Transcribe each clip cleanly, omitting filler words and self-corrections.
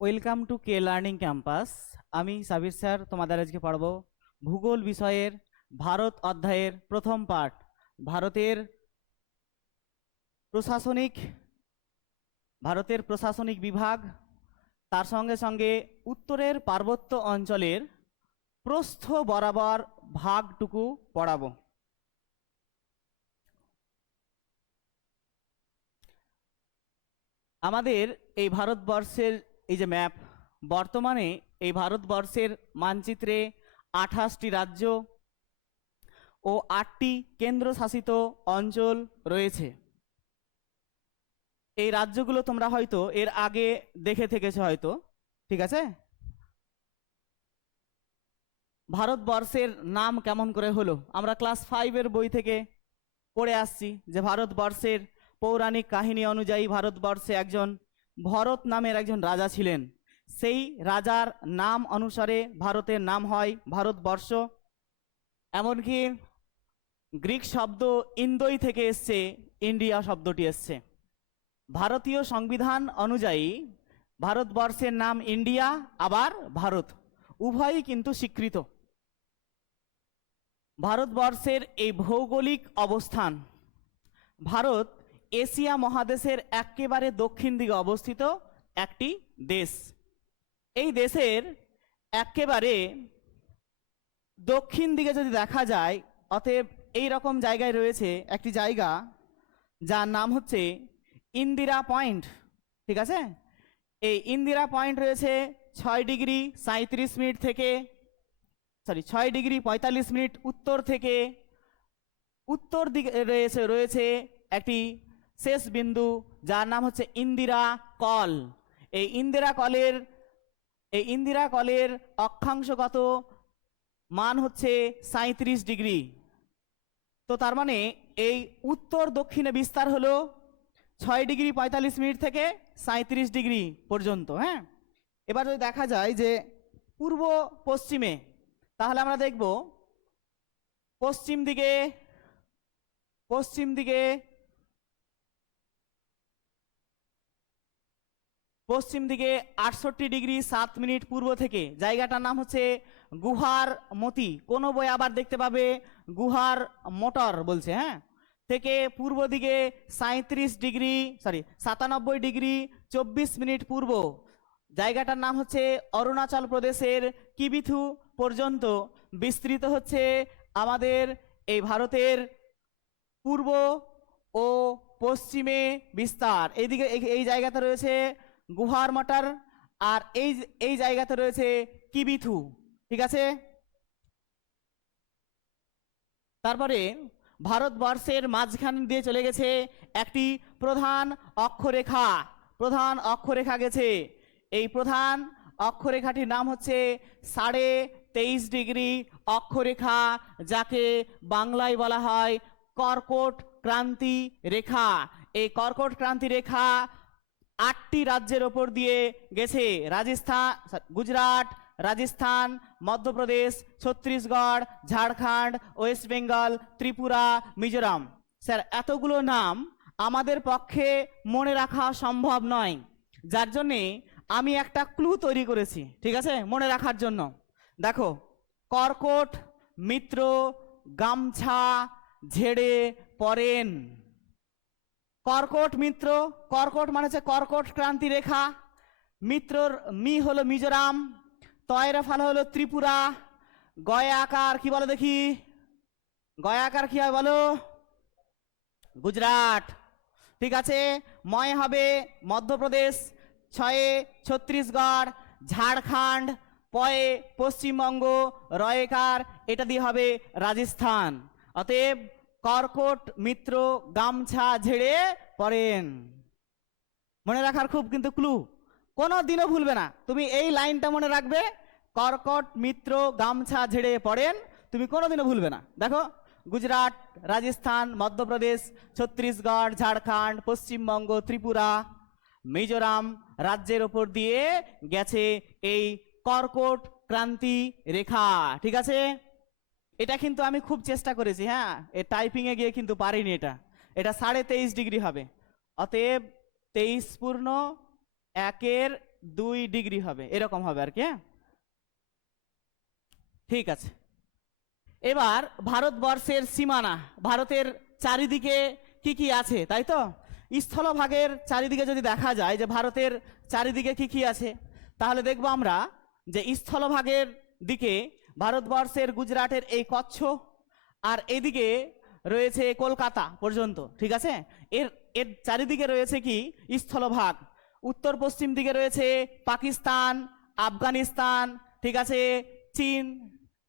Welcome to K learning campus. আমি Sabir sir তোমাদের আজকে পড়াবো ভূগোল বিষয়ের ভারত অধ্যায়ের প্রথম পাঠ, ভারতের প্রশাসনিক ভারতের প্রশাসনিক বিভাগ, তার সঙ্গে সঙ্গে উত্তরের পার্বত্য অঞ্চলের প্রস্থ বরাবর ভাগটুকু পড়াবো। আমাদের এই ভারতবর্ষের এই যে ম্যাপ, বর্তমানে এই ভারতবর্ষের মানচিত্রে 28টি রাজ্য ও 8টি কেন্দ্রশাসিত অঞ্চল রয়েছে। এই রাজ্যগুলো তোমরা হয়তো এর আগে দেখে থেকেছো হয়তো, ঠিক আছে। ভারতবর্ষের নাম কেমন করে হলো? আমরা ক্লাস 5-এর বই থেকে পড়ে আসছি যে ভারতবর্ষের পৌরাণিক কাহিনী অনুযায়ী ভারতবর্ষে একজন ভরত নামের একজন রাজা ছিলেন। সেই রাজার নাম অনুসারে ভারতের নাম হয় ভারতবর্ষ। এমনকি গ্রিক শব্দ ইন্দোই থেকে এসছে, ইন্ডিয়া শব্দটি এসছে। ভারতীয় সংবিধান অনুযায়ী ভারতবর্ষের নাম ইন্ডিয়া, আবার ভারত, উভয়ই কিন্তু স্বীকৃত। ভারতবর্ষের এই ভৌগোলিক অবস্থান, ভারত এশিয়া মহাদেশের একেবারে দক্ষিণ দিকে অবস্থিত একটি দেশ। এই দেশের একেবারে দক্ষিণ দিকে যদি দেখা যায়, অতএব এই রকম জায়গায় রয়েছে একটি জায়গা যার নাম হচ্ছে ইন্দিরা পয়েন্ট, ঠিক আছে। এই ইন্দিরা পয়েন্ট রয়েছে 6 ডিগ্রি 37 মিনিট থেকে 6 ডিগ্রি 45 মিনিট উত্তর থেকে। উত্তর দিকে রয়েছে একটি শেষ বিন্দু যার নাম হচ্ছে ইন্দিরা কল। এই ইন্দিরা কলের অক্ষাংশগত মান হচ্ছে 37 ডিগ্রি। তো তার মানে এই উত্তর দক্ষিণে বিস্তার হলো 6 ডিগ্রি 45 মিনিট থেকে 37 ডিগ্রি পর্যন্ত। হ্যাঁ, এবার যদি দেখা যায় যে পূর্ব পশ্চিমে, তাহলে আমরা দেখব পশ্চিম দিকে 68 ডিগ্রি 7 মিনিট পূর্ব থেকে জায়গাটার নাম হচ্ছে গুহার মতি। কোনো বই আবার দেখতে পাবে গুহার মোটর বলছে, হ্যাঁ, থেকে পূর্ব দিকে 97 ডিগ্রি 24 মিনিট পূর্ব জায়গাটার নাম হচ্ছে অরুণাচল প্রদেশের কিবিথু পর্যন্ত বিস্তৃত হচ্ছে আমাদের এই ভারতের পূর্ব ও পশ্চিমে বিস্তার। এইদিকে এই জায়গাতে রয়েছে গুহার মটর, আর এই জায়গাতে রয়েছে কিবিথু, ঠিক আছে। তারপরে ভারতবর্ষের মাঝখান দিয়ে চলে গেছে একটি প্রধান অক্ষরেখা গেছে। এই প্রধান অক্ষরেখাটির নাম হচ্ছে 23.5 ডিগ্রি অক্ষরেখা, যাকে বাংলায় বলা হয় কর্কট ক্রান্তি রেখা। এই কর্কট ক্রান্তি রেখা 8টি রাজ্যের ওপর দিয়ে গেছে: গুজরাট, রাজস্থান, মধ্যপ্রদেশ, ছত্তিশগড়, ঝাড়খণ্ড, ওয়েস্ট বেঙ্গল, ত্রিপুরা, মিজোরাম। স্যার, এতগুলো নাম আমাদের পক্ষে মনে রাখা সম্ভব নয়, যার জন্যে আমি একটা ক্লু তৈরি করেছি, ঠিক আছে, মনে রাখার জন্য। দেখো, কর্কট মিত্র গামছা ঝেড়ে পড়েন। কর্কট মিত্র, কর্কট মানে হচ্ছে কর্কট ক্রান্তি রেখা, মিত্রর মি হলো মিজোরাম, তয়ের ফাল হলো ত্রিপুরা, গয় আকার কি বলো দেখি, গয় আকার কি হয় বলো, গুজরাট, ঠিক আছে। ময় হবে মধ্যপ্রদেশ, ছয়ে ছত্তিশগড়, ঝাড়খণ্ড, পয়ে পশ্চিমবঙ্গ, রয়েকার এটা দিয়ে হবে রাজস্থান। অতএব কর্কট মিত্র গামছা ঝেড়ে পড়েন। মনে রাখার খুব কিন্তু ক্লু, কোনো দিনও ভুলবে না। তুমি এই লাইনটা মনে রাখবে, কর্কট মিত্র গামছা ঝেড়ে পড়েন, তুমি কোনোদিনও ভুলবে না। দেখো, গুজরাট, রাজস্থান, মধ্যপ্রদেশ, ছত্তিশগড়, ঝাড়খণ্ড, পশ্চিমবঙ্গ, ত্রিপুরা, মিজোরাম রাজ্যের ওপর দিয়ে গেছে এই কর্কট ক্রান্তি রেখা, ঠিক আছে। এটা কিন্তু আমি খুব চেষ্টা করেছি, হ্যাঁ, এ টাইপিংয়ে গিয়ে কিন্তু পারিনি। এটা 23.5 ডিগ্রি হবে। অতএব 23 পূর্ণ 1 2 ডিগ্রি হবে, এরকম হবে আর কি। হ্যাঁ, ঠিক আছে। এবার ভারতবর্ষের সীমানা, ভারতের চারিদিকে কি কি আছে, তাই তো? স্থলভাগের চারিদিকে যদি দেখা যায় যে ভারতের চারিদিকে কি কি আছে, তাহলে দেখবো আমরা যে স্থলভাগের দিকে ভারতবর্ষের গুজরাটের এই কচ্ছ, আর এদিকে রয়েছে কলকাতা পর্যন্ত, ঠিক আছে। এর এর চারিদিকে রয়েছে কি স্থলভাগ। উত্তর পশ্চিম দিকে রয়েছে পাকিস্তান, আফগানিস্তান, ঠিক আছে, চীন,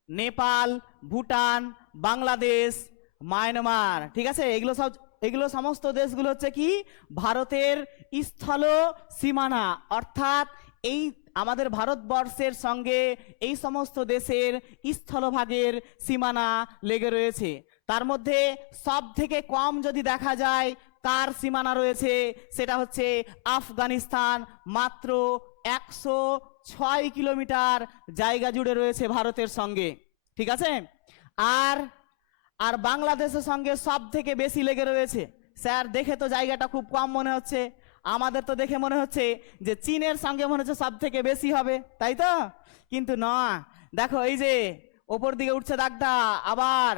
নেপাল, ভুটান, বাংলাদেশ, মায়ানমার, ঠিক আছে। এগুলো সমস্ত দেশগুলো হচ্ছে কি ভারতের স্থল সীমানা, অর্থাৎ এই আমাদের ভারতবর্ষের সঙ্গে এই সমস্ত দেশের স্থলভাগের সীমানা লেগে রয়েছে। তার মধ্যে সব থেকে কম যদি দেখা যায় কার সীমানা রয়েছে, সেটা হচ্ছে আফগানিস্তান। মাত্র 106 কিলোমিটার জায়গা জুড়ে রয়েছে ভারতের সঙ্গে, ঠিক আছে। আর আর বাংলাদেশের সঙ্গে সব থেকে বেশি লেগে রয়েছে। স্যার দেখে তো জায়গাটা খুব কম মনে হচ্ছে, আমাদের তো দেখে মনে হচ্ছে যে চীনের সঙ্গে মনে হচ্ছে সব থেকে বেশি হবে, তাই তো? কিন্তু না, দেখো এই যে ওপর দিকে উঠছে দাগটা, আবার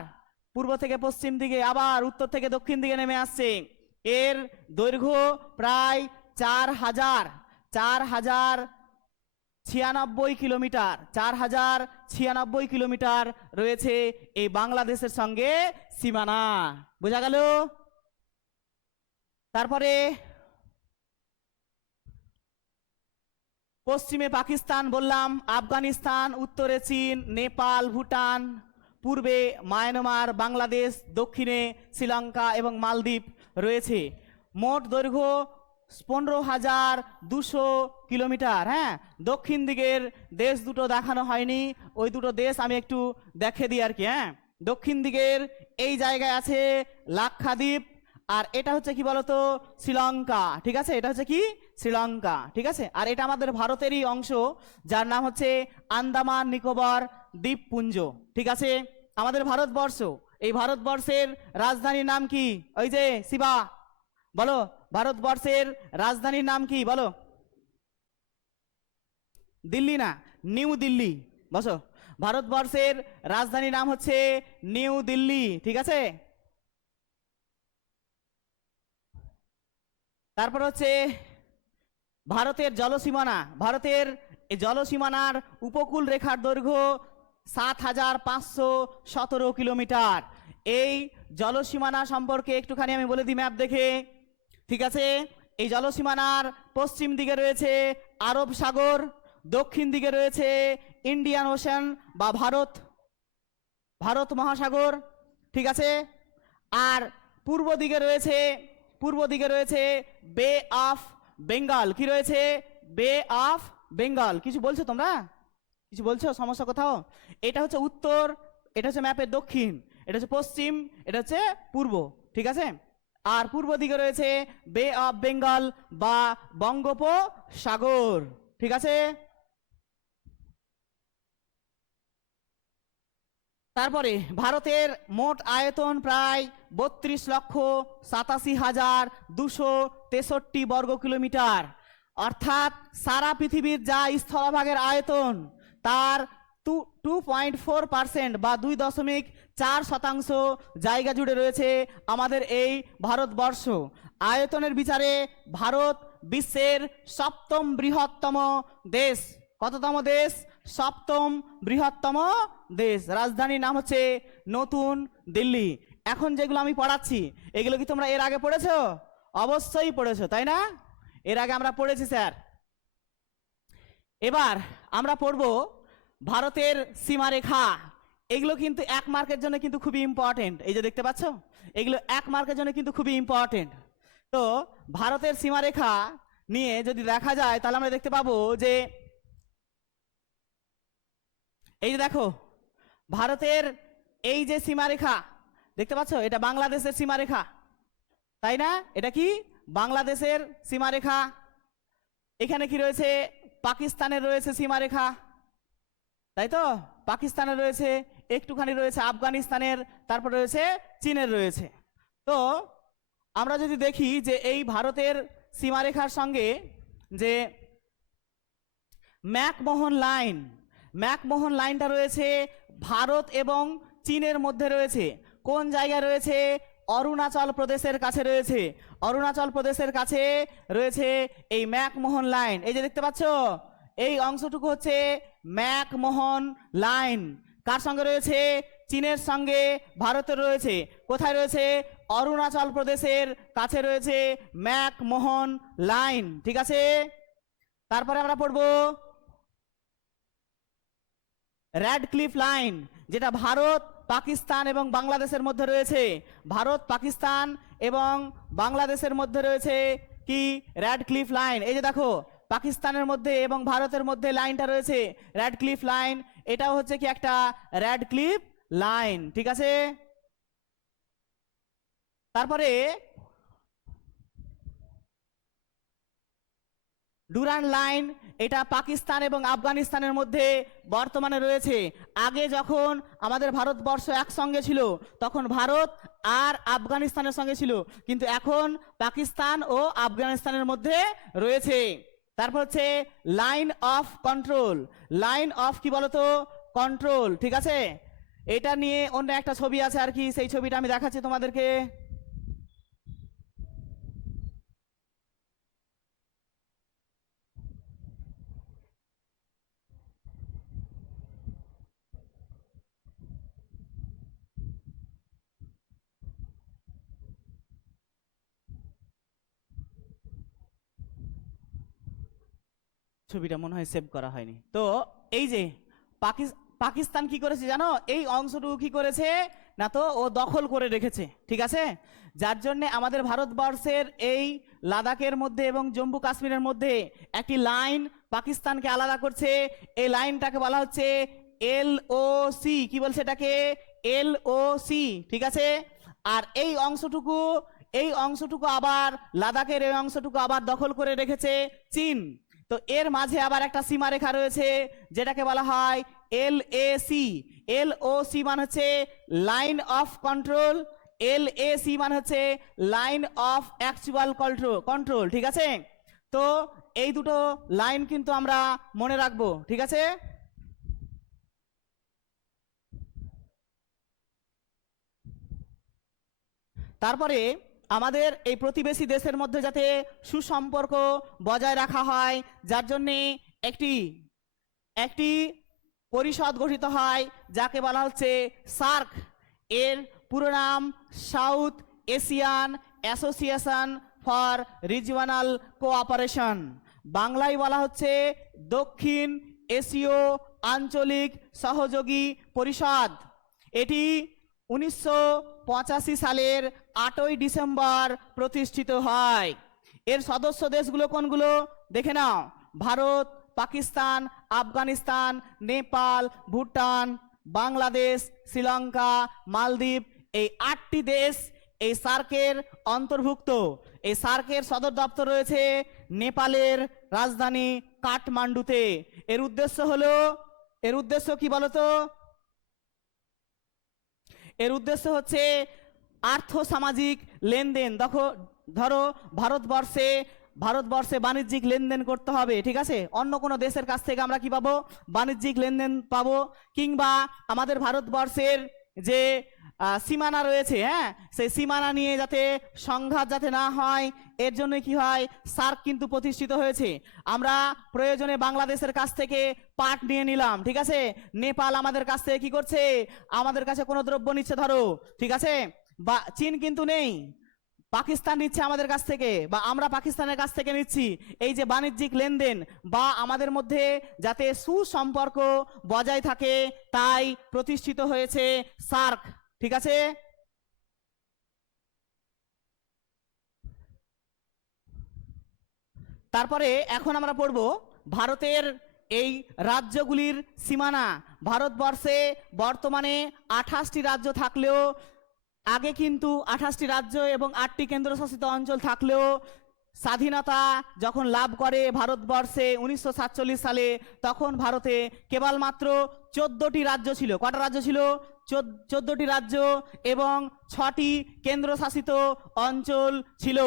পূর্ব থেকে পশ্চিম দিকে, আবার উত্তর থেকে দক্ষিণ দিকে নেমে আসছে। এর দৈর্ঘ্য প্রায় 4096 কিলোমিটার, 4096 কিলোমিটার রয়েছে এই বাংলাদেশের সঙ্গে সীমানা। বোঝা গেল? তারপরে পশ্চিমে পাকিস্তান বললাম, আফগানিস্তান, উত্তরে চীন, নেপাল, ভুটান, পূর্বে মায়ানমার, বাংলাদেশ, দক্ষিণে শ্রীলঙ্কা এবং মালদ্বীপ রয়েছে। মোট দৈর্ঘ্য 15,200 কিলোমিটার। হ্যাঁ, দক্ষিণ দিকের দেশ দুটো দেখানো হয়নি, ওই দুটো দেশ আমি একটু দেখে দিই আর কি। হ্যাঁ, দক্ষিণ দিকের এই জায়গায় আছে লাক্ষাদ্বীপ, আর এটা হচ্ছে কি বলতো শ্রীলঙ্কা, ঠিক আছে। এটা হচ্ছে কি শ্রীলঙ্কা, ঠিক আছে। আর এটা আমাদের ভারতেরই অংশ, যার নাম হচ্ছে আন্দামান নিকোবর দ্বীপপুঞ্জ, ঠিক আছে। আমাদের ভারতবর্ষ, এই ভারতবর্ষের রাজধানীর নাম কি? ওই যে শিবা, বলো ভারতবর্ষের রাজধানীর নাম কি বলো? দিল্লি না, নিউ দিল্লি। বসো, ভারতবর্ষের রাজধানীর নাম হচ্ছে নিউ দিল্লি, ঠিক আছে। তারপর হচ্ছে ভারতের জলসীমানা, ভারতের এই জলসীমানার উপকূল রেখার দৈর্ঘ্য 7,517 কিলোমিটার। এই জলসীমানা সম্পর্কে একটুখানি আমি বলে দিই ম্যাপ দেখে, ঠিক আছে। এই জলসীমানার পশ্চিম দিকে রয়েছে আরব সাগর, দক্ষিণ দিকে রয়েছে ইন্ডিয়ান ওশান বা ভারত মহাসাগর, ঠিক আছে। আর পূর্ব দিকে রয়েছে বে অফ বেঙ্গল। কি রয়েছে? বে অফ বেঙ্গল। কিছু বলছো তোমরা? কিছু বলছো? সমস্যা কোথাও? এটা হচ্ছে উত্তর, এটা হচ্ছে ম্যাপের দক্ষিণ, এটা হচ্ছে পশ্চিম, এটা হচ্ছে পূর্ব, ঠিক আছে। আর পূর্ব দিকে রয়েছে বে অফ বেঙ্গল বা বঙ্গোপসাগর, ঠিক আছে। তারপরে ভারতের মোট আয়তন প্রায় 32,87,263 বর্গ কিলোমিটার, অর্থাৎ সারা পৃথিবীর যা স্থলভাগের আয়তন তার 2.4% বা 2.4% জায়গা জুড়ে রয়েছে আমাদের এই ভারতবর্ষ। আয়তনের বিচারে ভারত বিশ্বের সপ্তম বৃহত্তম দেশ। কততম দেশ? সপ্তম বৃহত্তম দেশ। রাজধানীর নাম হচ্ছে নতুন দিল্লি। এখন যেগুলো আমি পড়াচ্ছি এগুলো কি তোমরা এর আগে পড়েছো? অবশ্যই পড়েছো, তাই না? এর আগে আমরা পড়েছি স্যার। এবার আমরা পড়ব ভারতের সীমারেখা। এগুলো কিন্তু 1 মার্কের জন্য কিন্তু খুবই ইম্পর্টেন্ট। এই যে দেখতে পাচ্ছ, এগুলো 1 মার্কের জন্য কিন্তু খুবই ইম্পর্টেন্ট। তো ভারতের সীমারেখা নিয়ে যদি দেখা যায় তাহলে আমরা দেখতে পাবো যে এই যে দেখো ভারতের এই যে সীমারেখা দেখতে পাচ্ছ, এটা বাংলাদেশের সীমারেখা, তাই না? এটা কি বাংলাদেশের সীমারেখা। এখানে কি রয়েছে? পাকিস্তানের রয়েছে সীমারেখা, তাই তো? পাকিস্তানের রয়েছে, একটুখানি রয়েছে আফগানিস্তানের, তারপর রয়েছে চীনের রয়েছে। তো আমরা যদি দেখি যে এই ভারতের সীমারেখার সঙ্গে যে ম্যাকমোহন লাইন, ম্যাকমোহন লাইনটা রয়েছে ভারত এবং চীনের মধ্যে রয়েছে। কোন জায়গায় রয়েছে? অরুণাচল প্রদেশের কাছে রয়েছে। অরুণাচল প্রদেশের কাছে রয়েছে এই ম্যাকমোহন লাইন। এই যে দেখতে পাচ্ছ, এই অংশটুকু হচ্ছে ম্যাকমোহন লাইন। কার সঙ্গে রয়েছে? চীনের সঙ্গে ভারতের রয়েছে। কোথায় রয়েছে? অরুণাচল প্রদেশের কাছে রয়েছে ম্যাকমোহন লাইন। ঠিক আছে, তারপরে আমরা পড়বো র্যাডক্লিফ লাইন, যেটা ভারত, পাকিস্তান এবং বাংলাদেশের মধ্যে রয়েছে। ভারত, পাকিস্তান এবং বাংলাদেশের মধ্যে রয়েছে কি? Radcliffe line. এই যে দেখো, পাকিস্তানের মধ্যে এবং ভারতের মধ্যে লাইনটা রয়েছে র্যাডক্লিফ লাইন। এটাও হচ্ছে কি একটা র্যাডক্লিফ লাইন। ঠিক আছে, তারপরে ডুরান্ড লাইন, এটা পাকিস্তান এবং আফগানিস্তানের মধ্যে বর্তমানে রয়েছে। আগে যখন আমাদের ভারতবর্ষ একসঙ্গে ছিল তখন ভারত আর আফগানিস্তানের সঙ্গে ছিল, কিন্তু এখন পাকিস্তান ও আফগানিস্তানের মধ্যে রয়েছে। তারপর হচ্ছে line of control. Line of কি বলতো? কন্ট্রোল। ঠিক আছে, এটা নিয়ে অন্য একটা ছবি আছে আর কি, সেই ছবিটা আমি দেখাচ্ছি তোমাদেরকে। ছবিটা মনে হয় সেভ করা হয়নি। তো এই যে পাকিস্তান কি করেছে জানো? এই অংশটুকু কি করেছে না, তো ও দখল করে রেখেছে। ঠিক আছে, যার জন্য আমাদের ভারতবর্ষের এই লাদাখের মধ্যে এবং জম্মু কাশ্মীরের মধ্যে একটি লাইন পাকিস্তানকে আলাদা করছে। এই লাইনটাকে বলা হচ্ছে LOC। কি বলছে এটাকে? LOC। ঠিক আছে, আর এই অংশটুকু আবার লাদাখের এই অংশটুকু আবার দখল করে রেখেছে চীন। তো এর মাঝে আবার একটা সীমারেখা রয়েছে যেটাকে বলা হয় LAC। LOC মানে হচ্ছে লাইন অফ কন্ট্রোল, LAC মানে হচ্ছে লাইন অফ অ্যাকচুয়াল কন্ট্রোল। ঠিক আছে, তো এই দুটো লাইন কিন্তু আমরা মনে রাখবো। ঠিক আছে, তারপরে আমাদের এই প্রতিবেশী দেশের মধ্যে যাতে সুসম্পর্ক বজায় রাখা হয়, যার জন্যে একটি একটি পরিষদ গঠিত হয় যাকে বলা হচ্ছে সার্ক। এর পুরো নাম south Asian association for regional cooperation. বাংলায় বলা হচ্ছে দক্ষিণ এশীয় আঞ্চলিক সহযোগী পরিষদ। এটি 1985 সালের 8ই ডিসেম্বর প্রতিষ্ঠিত হয়। এর সদস্য দেশগুলো কোনগুলো দেখে নাও? ভারত, পাকিস্তান, আফগানিস্তান, নেপাল, ভুটান, বাংলাদেশ, শ্রীলঙ্কা, মালদ্বীপ, এই 8টি দেশ এই সার্কের অন্তর্ভুক্ত। এই সার্কের সদর দপ্তর রয়েছে নেপালের রাজধানী কাঠমান্ডুতে। এর উদ্দেশ্য কি বলতো? এর উদ্দেশ্য হচ্ছে আর্থ সামাজিক লেনদেন। ধরো ভারতবর্ষে বাণিজ্যিক লেনদেন করতে হবে। ঠিক আছে, অন্য কোনো দেশের কাছ থেকে আমরা কি পাবো? বাণিজ্যিক লেনদেন পাবো। কিংবা আমাদের ভারতবর্ষের যে সীমানা রয়েছে, হ্যাঁ, সেই সীমানা নিয়ে যাতে সংঘাত যাতে না হয়, এর জন্য কি হয়? সার্ক কিন্তু প্রতিষ্ঠিত হয়েছে। আমরা প্রয়োজনে বাংলাদেশের কাছ থেকে পাট নিয়ে নিলাম। ঠিক আছে, নেপাল আমাদের কাছ থেকে কি করছে? আমাদের কাছে কোনো দ্রব্য নিচ্ছে ধরো। ঠিক আছে, বা চীন কিন্তু নেই, পাকিস্তান নিচ্ছে আমাদের কাছ থেকে, বা আমরা পাকিস্তানের কাছ থেকে নিচ্ছি। এই যে বাণিজ্যিক লেনদেন বা আমাদের মধ্যে যাতে সুসম্পর্ক বজায় থাকে, তাই প্রতিষ্ঠিত হয়েছে সার্ক। ঠিক আছে, তারপরে এখন আমরা পড়ব ভারতের এই রাজ্যগুলির সীমানা। ভারতবর্ষে বর্তমানে 28টি রাজ্য থাকলেও আগে কিন্তু 28টি রাজ্য এবং 8টি কেন্দ্রশাসিত অঞ্চল থাকলেও স্বাধীনতা যখন লাভ করে ভারতবর্ষে 1947 সালে, তখন ভারতে কেবলমাত্র 14টি রাজ্য ছিল। কটা রাজ্য ছিল? 14টি রাজ্য এবং 6টি কেন্দ্রশাসিত অঞ্চল ছিল।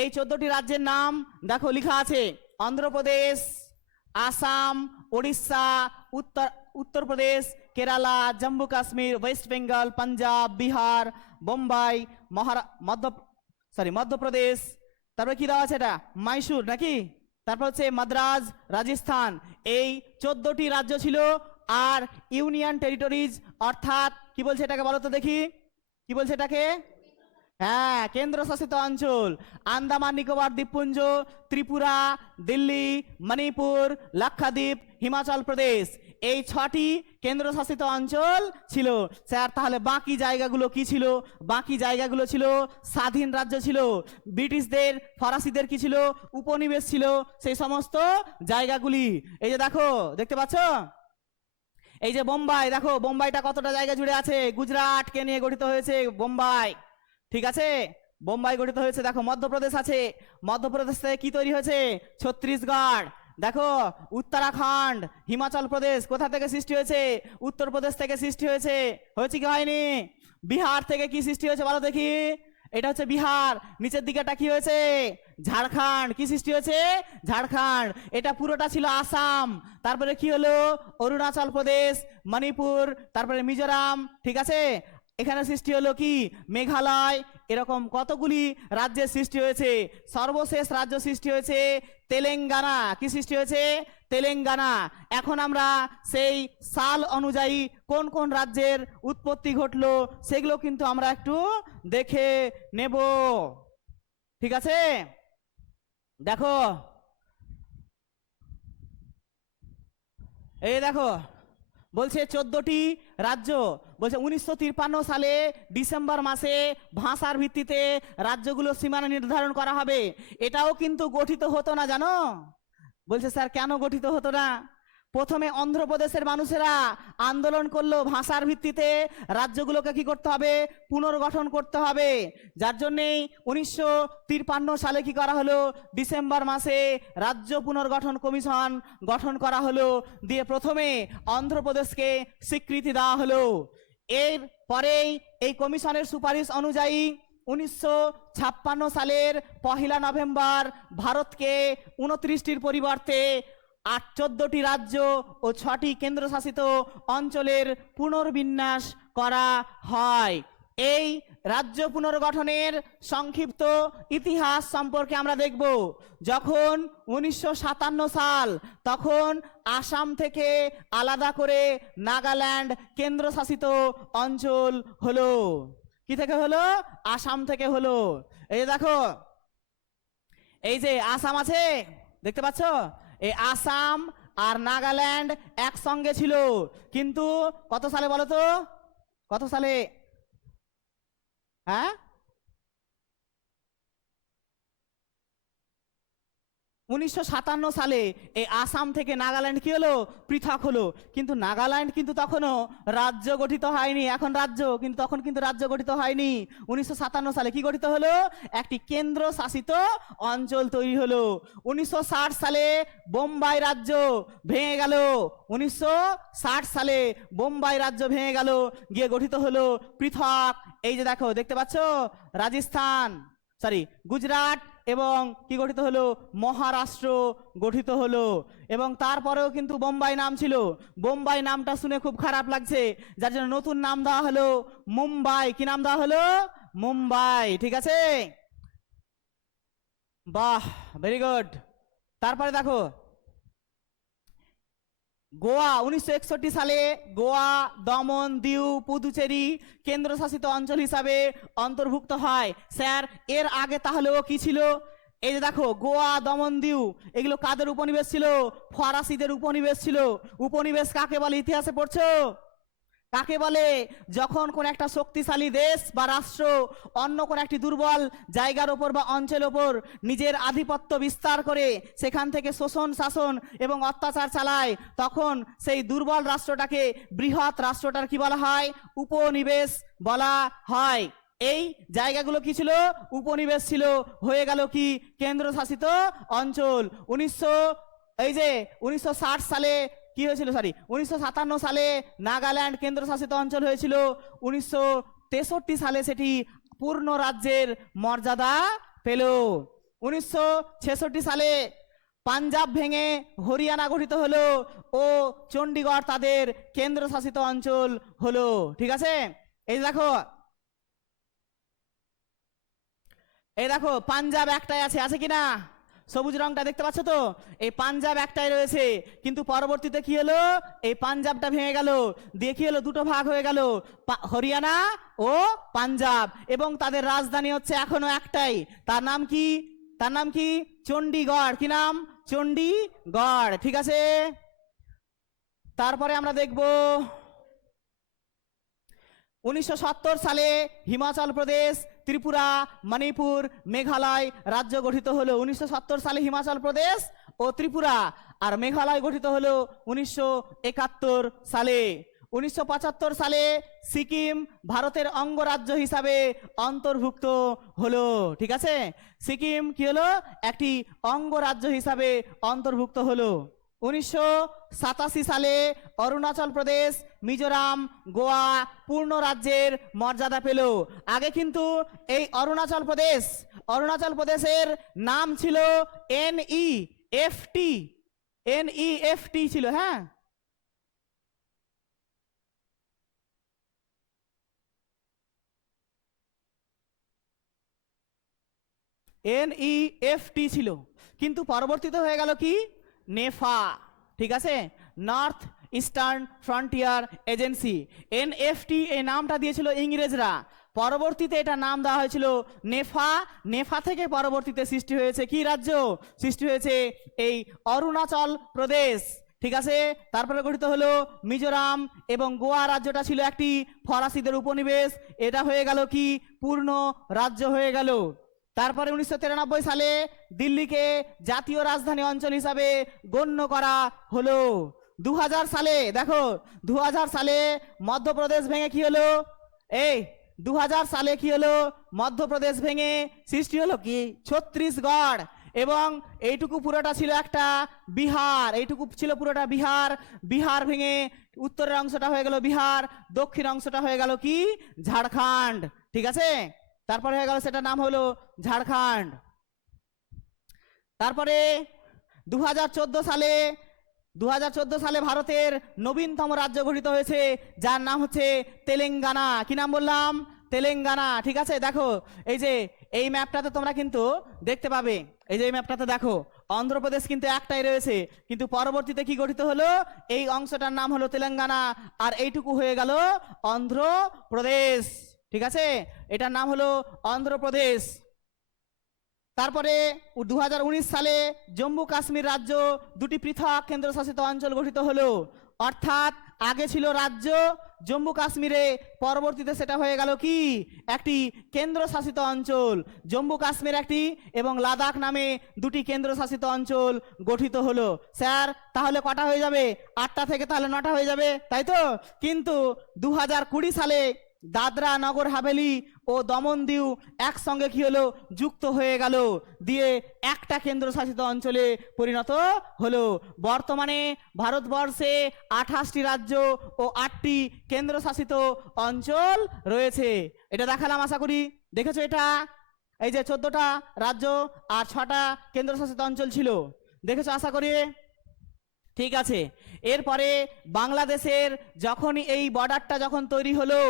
এই 14টি রাজ্যের নাম দেখো লেখা আছে: অন্ধ্রপ্রদেশ, আসাম, উড়িষ্যা, উত্তরপ্রদেশ, কেরালা, জম্মু কাশ্মীর, ওয়েস্ট বেঙ্গল, পাঞ্জাব, বিহার, বোম্বাই, মধ্যপ্রদেশ, তারপরে কি দেওয়া আছে এটা, মাইসুর নাকি, তারপর হচ্ছে মাদ্রাজ, রাজস্থান। এই 14টি রাজ্য ছিল। আর ইউনিয়ন টেরিটরিজ অর্থাৎ কি বলছে এটাকে বলো তো দেখি, কি বলছে এটাকে, হ্যাঁ কেন্দ্রশাসিত অঞ্চল, আন্দামান নিকোবর দ্বীপপুঞ্জ, ত্রিপুরা, দিল্লি, মণিপুর, লাক্ষাদ্বীপ, হিমাচল প্রদেশ, এই 6টি কেন্দ্রশাসিত অঞ্চল ছিল। স্যার তাহলে বাকি জায়গাগুলো কি ছিল? বাকি জায়গাগুলো ছিল স্বাধীন রাজ্য ছিল। ব্রিটিশদের, ফরাসিদের কি ছিল? উপনিবেশ ছিল সেই সমস্ত জায়গাগুলি। এই যে দেখো, দেখতে পাচ্ছ এই যে বোম্বাই, দেখো বোম্বাইটা কতটা জায়গা জুড়ে আছে, গুজরাটকে নিয়ে গঠিত হয়েছে বোম্বাই, ঠিক আছে, বোম্বাই গঠিত হয়েছে। দেখো মধ্যপ্রদেশ আছে, মধ্যপ্রদেশ থেকে কি তৈরি হয়েছে, ছত্তিশগড়। দেখো উত্তরাখণ্ড, হিমাচল প্রদেশ কোথা থেকে সৃষ্টি হয়েছে, উত্তরপ্রদেশ থেকে সৃষ্টি হয়েছে, হয়েছে কি হয়নি? বিহার থেকে কি সৃষ্টি হয়েছে বলো দেখি, এটা হচ্ছে বিহার। নিচের দিকেটা কি হয়েছে, ঝাড়খণ্ড, কি সৃষ্টি হয়েছে, ঝাড়খণ্ড। এটা পুরোটা ছিল আসাম, তারপরে কি হলো অরুণাচল প্রদেশ, মণিপুর, তারপরে মিজোরাম, ঠিক আছে। এখানে সৃষ্টি হলো কি মেঘালয়। এরকম কতগুলি রাজ্যের সৃষ্টি হয়েছে। সর্বশেষ রাজ্য সৃষ্টি হয়েছে তেলেঙ্গানা। কি সৃষ্টি হয়েছে, তেলেঙ্গানা। এখন আমরা সেই সাল অনুযায়ী কোন কোন রাজ্যের উৎপত্তি ঘটলো সেগুলো কিন্তু আমরা একটু দেখে নেব, ঠিক আছে। দেখো এই দেখো বলছে 14টি রাজ্য, বলছে 1953 সালে ডিসেম্বর মাসে ভাষার ভিত্তিতে রাজ্যগুলোর সীমানা নির্ধারণ করা হবে। এটাও কিন্তু গঠিত হতো না জানো। বলছে স্যার কেন গঠিত হতো না? প্রথমে অন্ধ্রপ্রদেশের মানুষেরা আন্দোলন করলো, ভাষার ভিত্তিতে রাজ্যগুলোকে কি করতে হবে, পুনর্গঠন করতে হবে। যার জন্যেই 1953 সালে কি করা হলো, ডিসেম্বর মাসে রাজ্য পুনর্গঠন কমিশন গঠন করা হলো। দিয়ে প্রথমে অন্ধ্রপ্রদেশকে স্বীকৃতি দেওয়া হলো। এর পরেই এই কমিশনের সুপারিশ অনুযায়ী 1956 সালের 1 নভেম্বর ভারতকে 29টির পরিবর্তে 14টি রাজ্য ও 6টি কেন্দ্রশাসিত অঞ্চলের পুনর্বিন্যাস করা হয়। এই রাজ্য পুনর্গঠনের সংক্ষিপ্ত ইতিহাস সম্পর্কে আমরা দেখব। যখন 1957 সাল, তখন আসাম থেকে আলাদা করে নাগাল্যান্ড কেন্দ্রশাসিত অঞ্চল হলো। কি থেকে হলো, আসাম থেকে হলো। এই দেখো এই যে আসাম আছে, দেখতে পাচ্ছ, এই আসাম আর নাগাল্যান্ড একসঙ্গে ছিল, কিন্তু কত সালে বলো তো, কত সালে, হ্যাঁ 1957 সালে এই আসাম থেকে নাগাল্যান্ড কি হলো, পৃথক হলো। কিন্তু নাগাল্যান্ড কিন্তু তখনও রাজ্য গঠিত হয়নি, এখন রাজ্য, কিন্তু তখন কিন্তু রাজ্য গঠিত হয়নি। 1957 সালে কি গঠিত হলো, একটি কেন্দ্র শাসিত অঞ্চল তৈরি হলো। 1960 সালে বোম্বাই রাজ্য ভেঙে গেল। 1960 সালে বোম্বাই রাজ্য ভেঙে গেল, গিয়ে গঠিত হলো পৃথক। এই যে দেখো, দেখতে পাচ্ছ, রাজস্থান, গুজরাট এবং কি গঠিত হলো, মহারাষ্ট্র গঠিত হলো। এবং তারপরেও কিন্তু বোম্বাই নাম ছিল। বোম্বাই নামটা শুনে খুব খারাপ লাগছে, যার জন্য নতুন নাম দেওয়া হলো মুম্বাই। কি নাম দেওয়া হলো, মুম্বাই, ঠিক আছে। বাহ, ভেরি গুড। তারপরে দেখো গোয়া, 1961 সালে গোয়া, দমন, দিউ, পুদুচেরি কেন্দ্রশাসিত অঞ্চল হিসাবে অন্তর্ভুক্ত হয়। স্যার এর আগে তাহলেও কি ছিল? এই যে দেখো গোয়া, দমন, দিউ এগুলো কাদের উপনিবেশ ছিল, ফরাসিদের উপনিবেশ ছিল। উপনিবেশ কাকে বলে ইতিহাসে পড়ছো, কাকে বলে? যখন কোন একটা শক্তিশালী দেশ বা রাষ্ট্র অন্য কোন একটি দুর্বল জায়গার ওপর বা অঞ্চলের ওপর নিজের আধিপত্য বিস্তার করে সেখান থেকে শোষণ, শাসন এবং অত্যাচার চালায়, তখন সেই দুর্বল রাষ্ট্রটাকে, বৃহৎ রাষ্ট্রটার কি বলা হয়, উপনিবেশ বলা হয়। এই জায়গাগুলো কি ছিল, উপনিবেশ ছিল, হয়ে গেল কি কেন্দ্রশাসিত অঞ্চল। 1960 সালে কি হয়েছিল, 1957 সালে নাগাল্যান্ড কেন্দ্রশাসিত অঞ্চল হয়েছিল। 1963 সালে সেটি পূর্ণ রাজ্যের মর্যাদা পেল। 1966 সালে পাঞ্জাব ভেঙে হরিয়ানা গঠিত হলো ও চণ্ডীগড় তাদের কেন্দ্রশাসিত অঞ্চল হলো। ঠিক আছে, এই দেখো, এই দেখো পাঞ্জাব একটাই আছে, আছে কিনা? সবুজ রংটা দেখতে পাচ্ছ তো? এই পাঞ্জাব একটাই রয়েছে, কিন্তু পরবর্তীতে কি হলো, এই পাঞ্জাবটা ভেঙে গেল, দিয়ে কি হলো, দুটো ভাগ হয়ে গেল, হরিয়ানা ও পাঞ্জাব, এবং তাদের রাজধানী হচ্ছে এখনো একটাই। তার নাম কি? তার নাম কি? চণ্ডীগড়। কি নাম? চণ্ডীগড়। ঠিক আছে, তারপরে আমরা দেখব 1970 সালে হিমাচল প্রদেশ, ত্রিপুরা, মণিপুর, মেঘালয় রাজ্য গঠিত হলো। 1970 সালে হিমাচল প্রদেশ ও ত্রিপুরা আর মেঘালয় গঠিত হলো 1971 সালে। 1975 সালে সিকিম ভারতের অঙ্গরাজ্য হিসাবে অন্তর্ভুক্ত হলো। ঠিক আছে, সিকিম কি হলো, একটি অঙ্গরাজ্য হিসাবে অন্তর্ভুক্ত হলো। 1987 সালে অরুণাচল প্রদেশ, মিজোরাম, গোয়া পূর্ণ রাজ্যের মর্যাদা পেল। আগে কিন্তু এই অরুণাচল প্রদেশের নাম ছিল NEFT, NEFT ছিল। হ্যাঁ, NEFT ছিল, কিন্তু পরবর্তীতে হয়ে গেল কি, নেফা। ঠিক আছে, north eastern frontier agency. NFT এই নামটা দিয়েছিল ইংরেজরা, পরবর্তীতে এটা নাম দেওয়া হয়েছিল নেফা। নেফা থেকে পরবর্তীতে সৃষ্টি হয়েছে কি রাজ্য? সৃষ্টি হয়েছে এই অরুণাচল প্রদেশ। ঠিক আছে, তারপরে গঠিত হলো মিজোরাম, এবং গোয়া রাজ্যটা ছিল একটি ফরাসিদের উপনিবেশ, এটা হয়ে গেল কি, পূর্ণ রাজ্য হয়ে গেল। তারপরে 1993 সালে দিল্লিকে জাতীয় রাজধানী অঞ্চল হিসাবে গণ্য করা হলো। 2000 সালে দেখো, 2000 সালে মধ্যপ্রদেশ ভেঙে কি হলো, এই 2000 সালে কি হলো, মধ্যপ্রদেশ ভেঙে সৃষ্টি হলো কি, ছত্তিশগড়, এবং এইটুকু পুরোটা ছিল একটা বিহার, এইটুকু ছিল পুরোটা বিহার। বিহার ভেঙে উত্তরের অংশটা হয়ে গেল বিহার, দক্ষিণ অংশটা হয়ে গেল কি, ঝাড়খণ্ড। ঠিক আছে, তারপরে হয়ে গেল, সেটা নাম হলো ঝাড়খণ্ড। তারপরে 2014 সালে ভারতের নবীনতম রাজ্য গঠিত হয়েছে, যার নাম হচ্ছে তেলেঙ্গানা। কি নাম বললাম? তেলেঙ্গানা। ঠিক আছে, দেখো এই যে এই ম্যাপটাতে তোমরা কিন্তু দেখতে পাবে, এই যে এই ম্যাপটাতে দেখো অন্ধ্রপ্রদেশ কিন্তু একটাই রয়েছে, কিন্তু পরবর্তীতে কি গঠিত হলো, এই অংশটার নাম হলো তেলেঙ্গানা, আর এইটুকু হয়ে গেল অন্ধ্রপ্রদেশ। ঠিক আছে, এটার নাম হলো অন্ধ্রপ্রদেশ। তারপরে 2019 সালে জম্মু কাশ্মীর রাজ্য দুটি পৃথক কেন্দ্রশাসিত অঞ্চল গঠিত হলো, অর্থাৎ আগে ছিল রাজ্য জম্মু কাশ্মীরে, পরবর্তীতে সেটা হয়ে গেল কি, একটি কেন্দ্রশাসিত অঞ্চল। জম্মু কাশ্মীর একটি এবং লাদাখ নামে দুটি কেন্দ্রশাসিত অঞ্চল গঠিত হলো। স্যার তাহলে কটা হয়ে যাবে? 8টা থেকে তাহলে 9টা হয়ে যাবে, তাই তো? কিন্তু 2020 সালে দাদরা নগর হাভেলি ও দমন দিউ একসঙ্গে কি হলো, যুক্ত হয়ে গেল, দিয়ে একটা কেন্দ্রশাসিত অঞ্চলে পরিণত হলো। বর্তমানে ভারতবর্ষে 28টি রাজ্য ও 8টি কেন্দ্রশাসিত অঞ্চল রয়েছে। এটা দেখালাম, আশা করি দেখেছো। এটা এই যে 14টা রাজ্য আর 6টা কেন্দ্রশাসিত অঞ্চল ছিল, দেখেছো আশা করি। ঠিক আছে, এরপরে বাংলাদেশের যখনই এই বর্ডারটা যখন তৈরি হলো,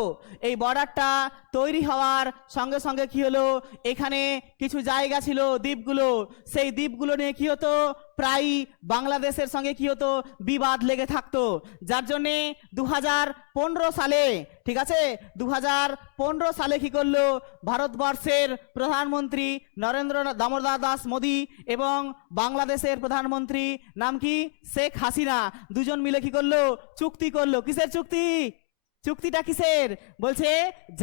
এই বর্ডারটা তৈরি হওয়ার সঙ্গে সঙ্গে কি হলো, এখানে কিছু জায়গা ছিল দ্বীপগুলো, সেই দ্বীপগুলো নিয়ে কি হতো, প্রায় বাংলাদেশের সঙ্গে কি হতো, বিবাদ লেগে থাকতো, যার জন্যে 2015 সালে, ঠিক আছে, 2015 সালে কি করলো, ভারতবর্ষের প্রধানমন্ত্রী নরেন্দ্র দামোদর দাস মোদী এবং বাংলাদেশের প্রধানমন্ত্রী নাম কি, শেখ হাসিনা, দুজন মিলে কি করলো, চুক্তি করলো। কিসের চুক্তি? চুক্তিটা কিসের? বলছে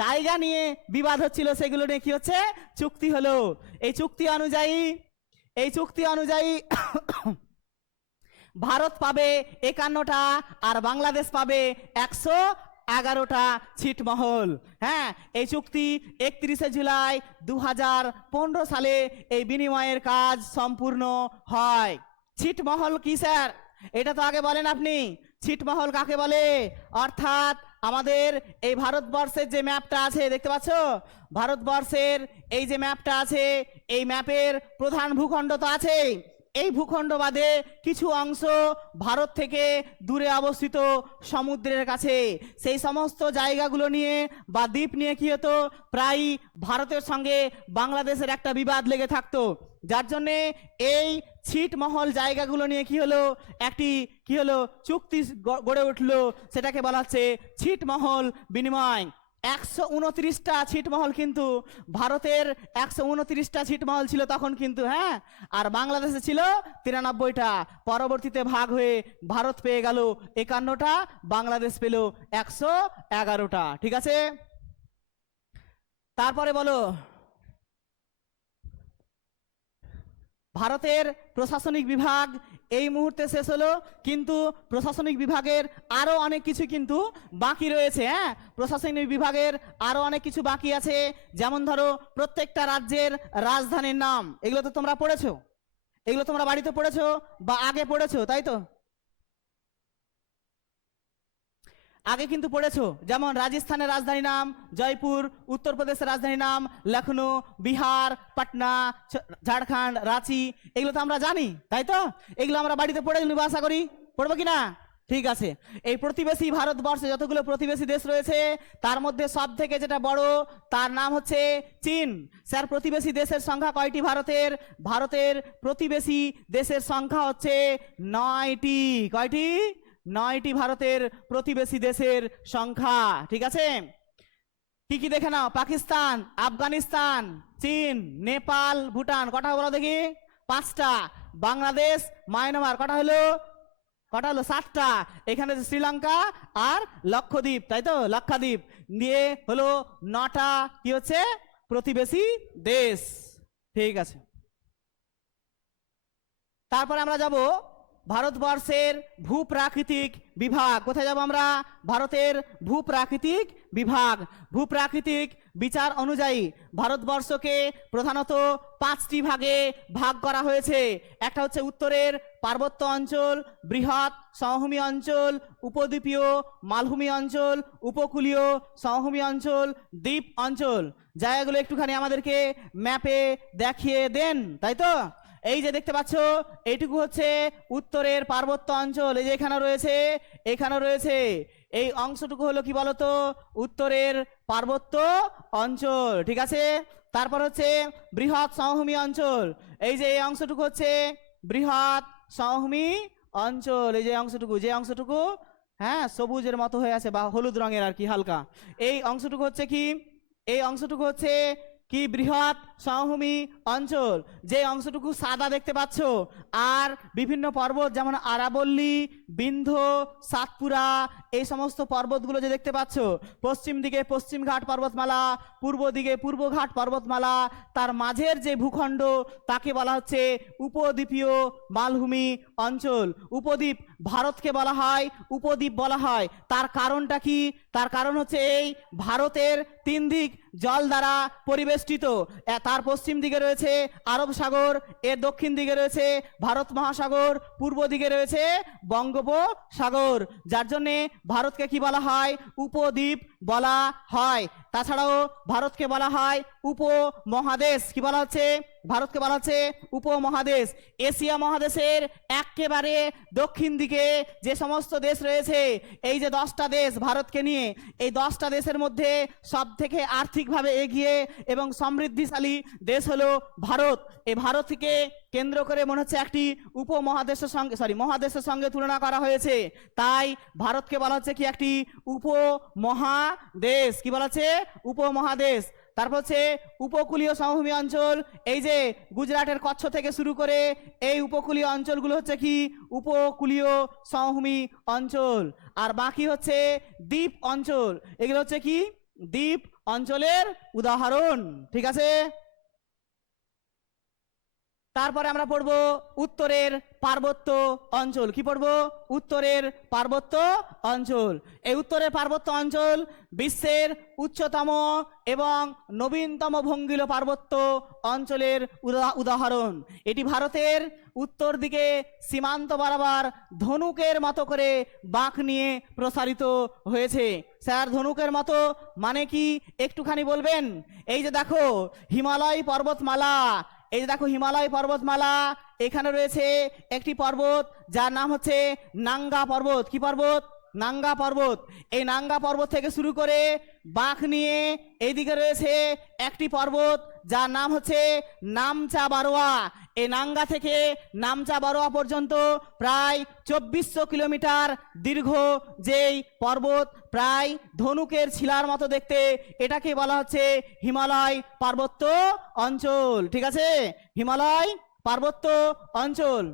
জায়গা নিয়ে বিবাদ হচ্ছিল, সেগুলো নিয়ে কি হচ্ছে, চুক্তি হলো। এই চুক্তি অনুযায়ী ভারত পাবে 51টা আর বাংলাদেশ পাবে 111টা ছিটমহল। হ্যাঁ, এই চুক্তি 31শে জুলাই 2015 সালে এই বিনিময়ের কাজ সম্পূর্ণ হয়। ছিটমহল কি স্যার? এটা তো আগে বলেন আপনি, ছিটমহল কাকে বলে? অর্থাৎ আমাদের এই ভারতবর্ষের যে ম্যাপটা আছে দেখতে পাচ্ছ, ভারতবর্ষের এই যে ম্যাপটা আছে, এই ম্যাপের প্রধান ভূখণ্ড তো আছে, এই ভূখণ্ড বাদে কিছু অংশ ভারত থেকে দূরে অবস্থিত সমুদ্রের কাছে। সেই সমস্ত জায়গাগুলো নিয়ে বা দ্বীপ নিয়ে কি হতো, প্রায় ভারতের সঙ্গে বাংলাদেশের একটা বিবাদ লেগে থাকতো, যার জন্যে এই ছিটমহল জায়গাগুলো নিয়ে কি হলো, একটি কি হলো চুক্তি গড়ে উঠলো, সেটাকে বলা হচ্ছে ছিটমহল বিনিময়। 129টা ছিটমহল কিন্তু ভারতের, 129টা ছিটমহল ছিল তখন কিন্তু, হ্যাঁ, আর বাংলাদেশে ছিল 93টা। পরবর্তীতে ভাগ হয়ে ভারত পেয়ে গেল 51টা, বাংলাদেশ পেল 111টা। ঠিক আছে, তারপরে বলো, ভারতের প্রশাসনিক বিভাগ এই মুহূর্তে শেষ হলো, কিন্তু প্রশাসনিক বিভাগের আরো অনেক কিছু কিন্তু বাকি রয়েছে। হ্যাঁ, প্রশাসনিক বিভাগের আরো অনেক কিছু বাকি আছে, যেমন ধরো প্রত্যেকটা রাজ্যের রাজধানীর নাম, এগুলো তো তোমরা পড়েছো, এগুলো তোমরা বাড়িতে পড়েছো বা আগে পড়েছো, তাই তো? আগে কিন্তু পড়েছো, যেমন রাজস্থানের রাজধানীর নাম জয়পুর, উত্তরপ্রদেশের রাজধানীর নাম লখনৌ, বিহার পাটনা, ঝাড়খণ্ড রাঁচি, এগুলো তো আমরা জানি, তাই তো? এগুলো আমরা বাড়িতে পড়ে নিব, আশা করি পড়বো কিনা। ঠিক আছে, এই প্রতিবেশী ভারতবর্ষে যতগুলো প্রতিবেশী দেশ রয়েছে তার মধ্যে সব থেকে যেটা বড় তার নাম হচ্ছে চীন। স্যার, প্রতিবেশী দেশের সংখ্যা কয়টি ভারতের? ভারতের প্রতিবেশী দেশের সংখ্যা হচ্ছে 9টি। কয়টি? 9টি ভারতের প্রতিবেশী দেশের সংখ্যা। ঠিক আছে, কি কি দেখে নাও, পাকিস্তান, আফগানিস্তান, চীন, নেপাল, ভুটান, কটা বলো দেখি? 5টা। বাংলাদেশ, মায়ানমার, কটা হলো? 7টা। এখানে শ্রীলঙ্কা আর লক্ষদ্বীপ, তাই তো? লক্ষদ্বীপ নিয়ে হলো 9টা কি হচ্ছে প্রতিবেশী দেশ। ঠিক আছে, তারপরে আমরা যাব ভারতবর্ষের ভূপ্রাকৃতিক বিভাগ। কোথায় যাব আমরা? ভারতের ভূপ্রাকৃতিক বিভাগ। ভূপ্রাকৃতিক বিচার অনুযায়ী ভারতবর্ষকে প্রধানত 5টি ভাগে ভাগ করা হয়েছে। একটা হচ্ছে উত্তরের পার্বত্য অঞ্চল, বৃহৎ সমভূমি অঞ্চল, উপদ্বীপীয় মালভূমি অঞ্চল, উপকূলীয় সমভূমি অঞ্চল, দ্বীপ অঞ্চল। জায়গাগুলো একটুখানি আমাদেরকে ম্যাপে দেখিয়ে দেন, তাই তো? এই যে দেখতে পাচ্ছ, এইটুকু হচ্ছে উত্তরের পার্বত্য অঞ্চল, এই যে এখানে রয়েছে, এখানে রয়েছে, এই অংশটুকু হলো কি বলতো? উত্তরের পার্বত্য অঞ্চল। ঠিক আছে, তারপর হচ্ছে বৃহৎ সমভূমি অঞ্চল, এই যে এই অংশটুকু হচ্ছে বৃহৎ সমভূমি অঞ্চল। এই যে অংশটুকু হ্যাঁ সবুজের মতো হয়ে আছে বা হলুদ রঙের আর কি হালকা, এই অংশটুকু হচ্ছে কি? এই অংশটুকু হচ্ছে কি বৃহৎ সমভূমি অঞ্চল। যে অংশটুকু সাদা দেখতে পাচ্ছ, আর বিভিন্ন পর্বত যেমন আরাবল্লী, বিন্ধ্য, সাতপুরা, এই সমস্ত পর্বতগুলো যে দেখতে পাচ্ছ, পশ্চিম দিকে পশ্চিমঘাট পর্বতমালা, পূর্ব দিকে পূর্বঘাট পর্বতমালা, তার মাঝের যে ভূখণ্ড তাকে বলা হচ্ছে উপদ্বীপীয় মালভূমি অঞ্চল। উপদ্বীপ ভারতকে বলা হয় উপদ্বীপ বলা হয়, তার কারণটা কি? তার কারণ হচ্ছে এই ভারতের 3 দিক জল দ্বারা পরিবেষ্টিত। তার পশ্চিম দিকে রয়েছে আরব সাগর, এর দক্ষিণ দিকে রয়েছে ভারত মহাসাগর, পূর্ব দিকে রয়েছে বঙ্গোপসাগর, যার জন্যে ভারতকে কি বলা হয়? উপদ্বীপ বলা হয়। তাছাড়াও ভারতকে বলা হয় উপমহাদেশ। কি বলা হচ্ছে? ভারতকে বলা হচ্ছে উপমহাদেশ। এশিয়া মহাদেশের একেবারে দক্ষিণ দিকে যে সমস্ত দেশ রয়েছে, এই যে 10টা দেশ ভারতকে নিয়ে, এই 10টা দেশের মধ্যে সব থেকে আর্থিকভাবে এগিয়ে এবং সমৃদ্ধিশালী দেশ হলো ভারত। এই ভারতকে কেন্দ্র করে মনে হচ্ছে একটি উপমহাদেশের সঙ্গে মহাদেশের সঙ্গে তুলনা করা হয়েছে, তাই ভারতকে বলা হচ্ছে কি? একটি উপমহাদেশ। কি বলা হচ্ছে? উপমহাদেশ। তারপর হচ্ছে উপকূলীয় সমভূমি অঞ্চল, এই যে গুজরাটের কচ্ছ থেকে শুরু করে এই উপকূলীয় অঞ্চলগুলো হচ্ছে কি? উপকূলীয় সমভূমি অঞ্চল। আর বাকি হচ্ছে দ্বীপ অঞ্চল, এগুলো হচ্ছে কি? দ্বীপ অঞ্চলের উদাহরণ। ঠিক আছে, তারপরে আমরা পড়ব উত্তরের পার্বত্য অঞ্চল। কি পড়ব? উত্তরের পার্বত্য অঞ্চল। এই উত্তরের পার্বত্য অঞ্চল বিশ্বের উচ্চতম এবং নবীনতম ভঙ্গিল পার্বত্য অঞ্চলের উদাহরণ। এটি ভারতের উত্তর দিকে সীমান্ত বরাবর ধনুকের মতো করে বাঁক নিয়ে প্রসারিত হয়েছে। স্যার, ধনুকের মতো মানে কি একটুখানি বলবেন? এই যে দেখো হিমালয় পর্বতমালা, এই যে দেখো হিমালয় পর্বতমালা, এখানে রয়েছে একটি পর্বত যার নাম হচ্ছে নাঙ্গা পর্বত। কি পর্বত? নাঙ্গা পর্বত। এই নাঙ্গা পর্বত থেকে শুরু করে বাঁক নিয়ে এইদিকে রয়েছে একটি পর্বত যার নাম হচ্ছে নামচা বারোয়া। এই নাঙ্গা থেকে নামচা বারোয়া পর্যন্ত প্রায় 2400 কিলোমিটার দীর্ঘ যেই পর্বত, প্রায় ধনুকের ছিলার মতো দেখতে, এটাকে বলা হচ্ছে হিমালয় পার্বত্য অঞ্চল। ঠিক আছে, হিমালয় পার্বত্য অঞ্চল।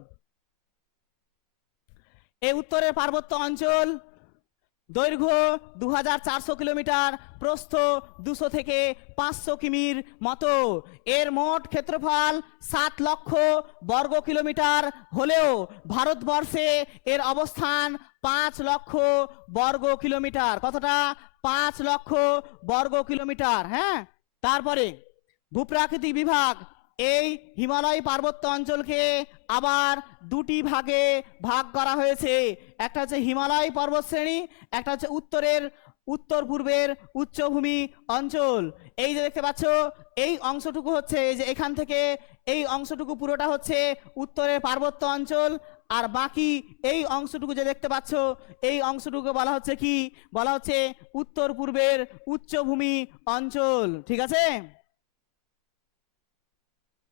এই উত্তরের পার্বত্য অঞ্চল দৈর্ঘ্য 2400 কিলোমিটার, প্রস্থ 200 থেকে 500 কিমির মতো। এর মোট ক্ষেত্রফল 7 লক্ষ বর্গ কিলোমিটার হলেও ভারতবর্ষে এর অবস্থান 5 লক্ষ বর্গ কিলোমিটার। কতটা? 5 লক্ষ বর্গ কিলোমিটার। হ্যাঁ, তারপরে ভূপ্রাকৃতিক বিভাগ, এই হিমালয় পার্বত্য অঞ্চলকে আবার দুটি ভাগে ভাগ করা হয়েছে। একটা হচ্ছে হিমালয় পর্বত শ্রেণী, একটা হচ্ছে উত্তর পূর্বের উচ্চভূমি অঞ্চল। এই যে দেখতে পাচ্ছ, এই অংশটুকু হচ্ছে, এই যে এখান থেকে এই অংশটুকু পুরোটা হচ্ছে উত্তরের পার্বত্য অঞ্চল, আর বাকি এই অংশটুকু যে দেখতে পাচ্ছ, এই অংশটুকু বলা হচ্ছে কি? বলা হচ্ছে উত্তর পূর্বের উচ্চভূমি অঞ্চল। ঠিক আছে,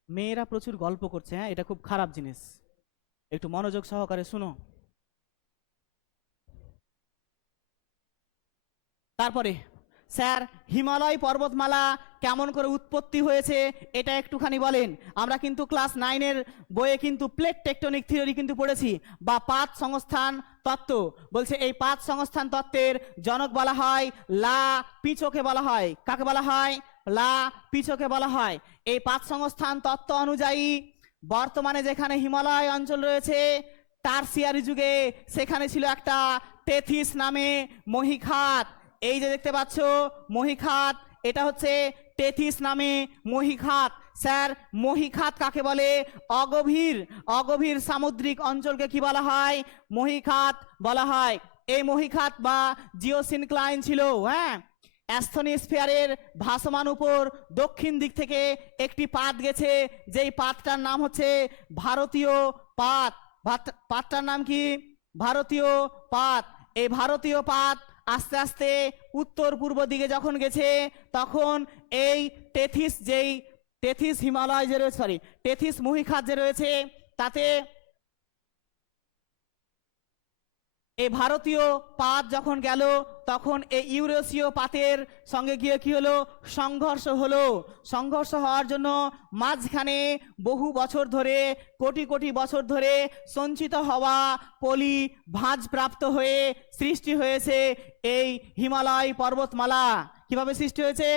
মেয়েরা প্রচুর গল্প করছে, হ্যাঁ, এটা খুব খারাপ জিনিস, একটু মনোযোগ সহকারে শুনো। তারপরে স্যার হিমালয় পর্বতমালা কেমন করে উৎপত্তি হয়েছে এটা একটুখানি বলেন। আমরা কিন্তু ক্লাস 9-এর বইয়ে কিন্তু প্লেট টেকটনিক থিওরি কিন্তু পড়েছি, বা পাত সংস্থান তত্ত্ব। বলছে এই পাত সংস্থান তত্ত্বের জনক বলা হয় লা পিচোকে বলা হয়। কাকে বলা হয়? লা পিচোকে বলা হয়। এই পাত সংস্থান তত্ত্ব অনুযায়ী বর্তমানে যেখানে হিমালয় অঞ্চল রয়েছে, টারসিয়ারি যুগে সেখানে ছিল একটা টেথিস নামে মহীখাত। এই যে দেখতে পাচ্ছ মহীখাত, এটা হচ্ছে টেথিস নামে মহীখাত। স্যার মহীখাত কাকে বলে? অগভীর সামুদ্রিক অঞ্চলকে কি বলা হয়? মহীখাত বলা হয়। এই মহীখাত বা জিওসিনক্লাইন ছিল, হ্যাঁ, অ্যাস্থোনিস্ফিয়ারের ভাসমান উপর দক্ষিণ দিক থেকে একটি পাত গেছে, যেই পাতটার নাম হচ্ছে ভারতীয় পাত। পাতটার নাম কি? ভারতীয় পাত। এই ভারতীয় পাত আস্তে আস্তে উত্তর পূর্ব দিকে যখন গেছে, তখন এই টেথিস হিমালয় যে রয়েছে, টেথিস মহীখাত যে রয়েছে, তাতে এই ভারতীয় পাত যখন গেল, তখন এই ইউরেশীয় পাতের সঙ্গে গিয়ে কি হলো? সংঘর্ষ হলো। সংঘর্ষ হওয়ার জন্য মাঝখানে বহু বছর ধরে, কোটি কোটি বছর ধরে সঞ্চিত হওয়া পলি ভাঁজপ্রাপ্ত হয়ে সৃষ্টি হয়েছে এই হিমালয় পর্বতমালা। কিভাবে সৃষ্টি হয়েছে?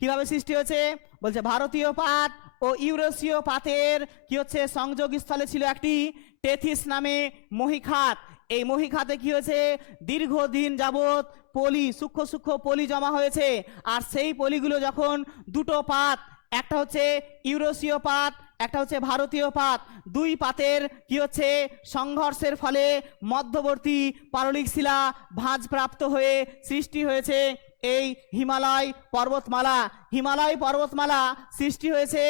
কিভাবে সৃষ্টি হয়েছে? বলছে ভারতীয় পাত ও ইউরেশীয় পাতের কি হচ্ছে সংযোগস্থলে ছিল একটি টেথিস নামে মহীখাত। এই মহীখাতে কি হয়েছে? দীর্ঘদিন যাবত পলি, সূক্ষ্ম সূক্ষ্ম পলি জমা হয়েছে। আর সেই পলিগুলো যখন দুটো পাত, একটা হচ্ছে ইউরেশীয় পাত, একটা হচ্ছে ভারতীয় পাত, দুই পাতের কি হচ্ছে সংঘর্ষের ফলে মধ্যবর্তী পাললিক শিলা ভাঁজপ্রাপ্ত হয়ে সৃষ্টি হয়েছে এই হিমালয় পর্বতমালা। হিমালয় পর্বতমালা সৃষ্টি হয়েছে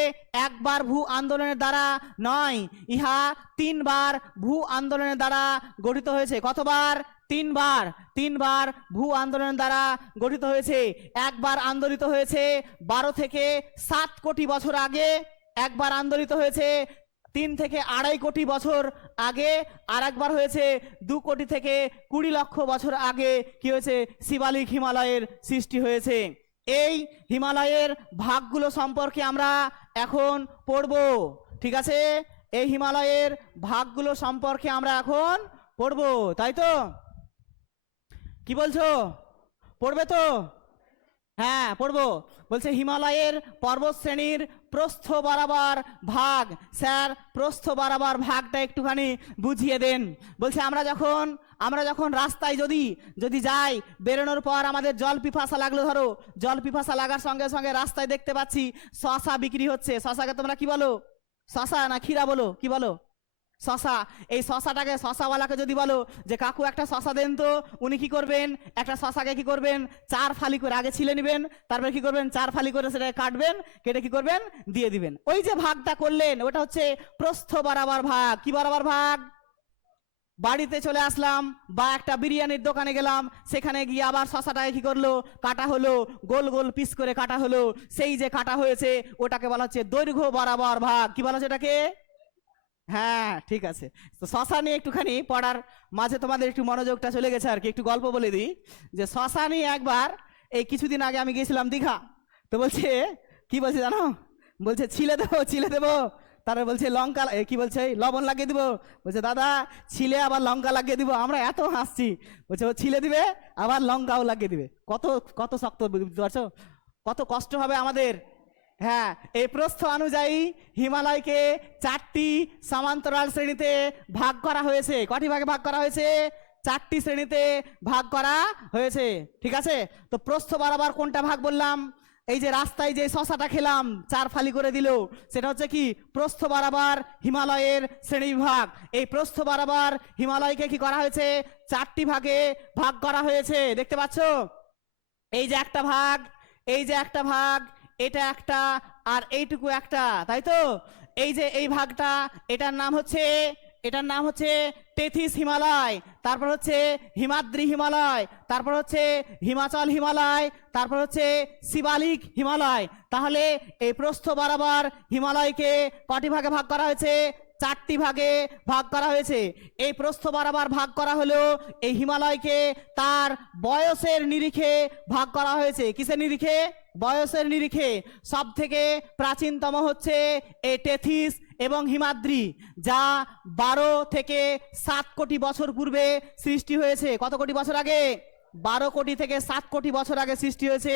একবার ভূ আন্দোলনের দ্বারা নয়, ইহা 3 বার ভূ আন্দোলনের দ্বারা গঠিত হয়েছে। কতবার? 3 বার। 3 বার ভূ আন্দোলনের দ্বারা গঠিত হয়েছে। একবার আন্দোলিত হয়েছে 12 থেকে 7 কোটি বছর আগে, একবার আন্দোলিত হয়েছে 3 থেকে 2.5 কোটি বছর আগে, আর একবার হয়েছে 2 কোটি থেকে 20 লক্ষ বছর আগে। কি হয়েছে? শিবালিক হিমালয়ের সৃষ্টি হয়েছে। এই হিমালয়ের ভাগগুলো সম্পর্কে আমরা এখন পড়ব। ঠিক আছে, এই হিমালয়ের ভাগগুলো সম্পর্কে আমরা এখন পড়ব, তাই তো? কি বলছো? পড়বে তো? হ্যাঁ, পড়বো। বলছে হিমালয়ের পর্বত শ্রেণীর প্রস্থ বরাবর ভাগ। স্যার প্রস্থ বরাবর ভাগটা একটুখানি বুঝিয়ে দেন। বলছে আমরা যখন রাস্তায় যদি যাই, বেরোনোর পর আমাদের জল পিপাসা লাগলো, ধরো জল পিপাসা লাগার সঙ্গে সঙ্গে রাস্তায় দেখতে পাচ্ছি শশা বিক্রি হচ্ছে। শশাকে তোমরা কি বলো? শশা না ক্ষীরা বলো? কি বলো? শশা। এই শশাটাকে, শশাওয়ালাকে যদি বলো যে কাকু একটা শশা দেন তো, উনি কি করবেন, একটা শশাকে কি করবেন, 4 ফালি করে আগে ছিলে নেবেন, তারপরে কি করবেন, 4 ফালি করে সেটাকে কাটবেন, কেটে কি করবেন, দিয়ে দিবেন। ওই যে ভাগটা করলেন ওটা হচ্ছে প্রস্থ বরাবর ভাগ। কি বরাবর ভাগ? বাড়িতে চলে আসলাম বা একটা বিরিয়ানির দোকানে গেলাম, সেখানে গিয়ে আবার শশাটাকে কি করলো, কাটা হলো, গোল গোল পিস করে কাটা হলো। সেই যে কাটা হয়েছে ওটাকে বলা হচ্ছে দৈর্ঘ্য বরাবর ভাগ। কি বলা হচ্ছে এটাকে? হ্যাঁ, ঠিক আছে। তো শশা নিয়ে একটুখানি পড়ার মাঝে তোমাদের একটু মনোযোগটা চলে গেছে আর কি। একটু গল্প বলে দিই যে শশা নিয়ে একবার এই কিছুদিন আগে আমি গিয়েছিলাম দীঘা। তো বলছে, কি বলছে জানো, বলছে ছিলে দেবো, ছিলে দেবো। তারপরে বলছে লঙ্কা, কি বলছে, লবণ লাগিয়ে দিব। বলছে দাদা ছিলে আবার লঙ্কা লাগিয়ে দিব। আমরা এত হাসছি। বলছে ও ছিলে দিবে আবার লঙ্কাও লাগিয়ে দিবে। কত কত শক্ত, বুঝতে পারছো কত কষ্ট হবে আমাদের। হ্যাঁ, এই প্রস্থ অনুযায়ী হিমালয়কে 4টি সমান্তরাল শ্রেণীতে ভাগ করা হয়েছে। কটি ভাগে ভাগ করা হয়েছে? 4টি শ্রেণীতে ভাগ করা হয়েছে। ঠিক আছে, তো প্রস্থ বরাবর কোনটা ভাগ বললাম? এই যে রাস্তায় যে শশাটা খেলাম 4 ফালি করে দিল, সেটা হচ্ছে কি প্রস্থ বরাবর হিমালয়ের শ্রেণীবিভাগ। এই প্রস্থ বরাবর হিমালয়কে কি করা হয়েছে? 4টি ভাগে ভাগ করা হয়েছে। দেখতে পাচ্ছ? এই যে একটা ভাগ, এই যে একটা ভাগ, এটা একটা, আর এইটুকু একটা, তাই তো? এই যে এই ভাগটা, এটার নাম হচ্ছে, এটার নাম হচ্ছে তেথিস হিমালয়, তারপর হচ্ছে হিমাদ্রি হিমালয়, তারপর হচ্ছে হিমাচল হিমালয়, তারপর হচ্ছে শিবালিক হিমালয়। তাহলে এই প্রস্থ বরাবর হিমালয়কে কটি ভাগে ভাগ করা হয়েছে? 4টি ভাগে ভাগ করা হয়েছে। এই প্রস্থ বরাবর ভাগ করা হলো এই হিমালয়কে তার বয়সের নিরিখে ভাগ করা হয়েছে। কিসের নিরিখে? বয়সের নিরিখে। সব থেকে প্রাচীনতম হচ্ছে এই টেথিস এবং হিমাদ্রি, যা 12 থেকে 7 কোটি বছর পূর্বে সৃষ্টি হয়েছে। কত কোটি বছর আগে? 12 কোটি থেকে 7 কোটি বছর আগে সৃষ্টি হয়েছে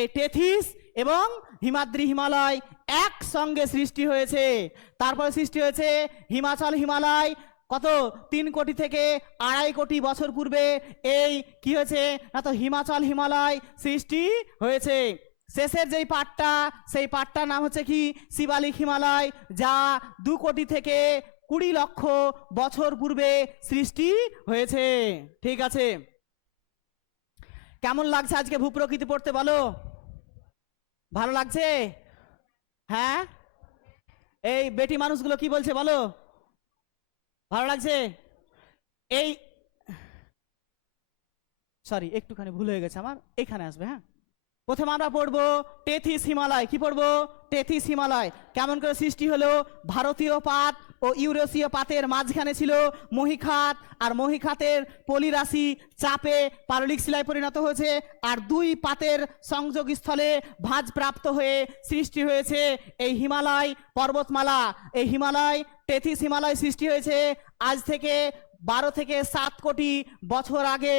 এই টেথিস এবং হিমাদ্রি হিমালয় একসঙ্গে সৃষ্টি হয়েছে। তারপরে সৃষ্টি হয়েছে হিমাচল হিমালয়, কত 3 কোটি থেকে 2.5 কোটি বছর পূর্বে এই কি হয়েছে না, তো হিমাচল হিমালয় সৃষ্টি হয়েছে। শেষের যেই পাটটা, সেই পাটটার নাম হচ্ছে কি শিবালিক হিমালয়, যা 2 কোটি থেকে 20 লক্ষ বছর পূর্বে সৃষ্টি হয়েছে। ঠিক আছে, কেমন লাগছে আজকে ভূপ্রকৃতি পড়তে বলো? ভালো লাগছে? হ্যাঁ, এই বেটি মানুষগুলো কি বলছে বলো? ভালো লাগছে? এই সরি, একটুখানি ভুল হয়ে গেছে আমার, এখানে আসবে। হ্যাঁ, প্রথমে আমরা পড়বো টেথিস হিমালয়। কি পড়বো? টেথিস হিমালয়। কেমন করে সৃষ্টি হলো? ভারতীয় পাত ও ইউরেশীয় পাতের মাঝখানে ছিল মহীখাত, আর মহীখাতের পলিরাশি চাপে পাললিক শিলায় পরিণত হয়েছে, আর 2 পাতের সংযোগস্থলে ভাঁজপ্রাপ্ত হয়ে সৃষ্টি হয়েছে এই হিমালয় পর্বতমালা। এই হিমালয়, টেথিস হিমালয় সৃষ্টি হয়েছে আজ থেকে 12 থেকে 7 কোটি বছর আগে।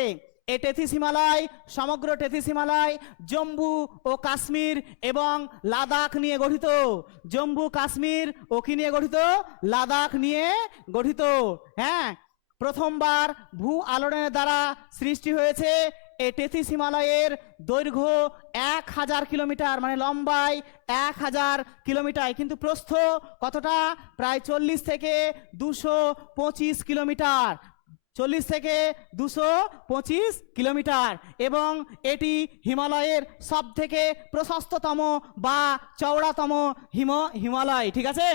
এই টেথিস হিমালয়, সমগ্র টেথিস হিমালয় জম্মু ও কাশ্মীর এবং লাদাখ নিয়ে গঠিত। জম্মু, কাশ্মীর ও কি নিয়ে গঠিত? লাদাখ নিয়ে গঠিত। হ্যাঁ, প্রথমবার ভূ আলোড়নের দ্বারা সৃষ্টি হয়েছে। এই টেথিস হিমালয়ের দৈর্ঘ্য 1000 কিলোমিটার, মানে লম্বায় 1000 কিলোমিটার, কিন্তু প্রস্থ কতটা? প্রায় 40 থেকে 225 কিলোমিটার। 40 থেকে 225 কিলোমিটার, এবং এটি হিমালয়ের সব থেকে প্রশস্ততম বা চওড়াতম হিমালয়। ঠিক আছে,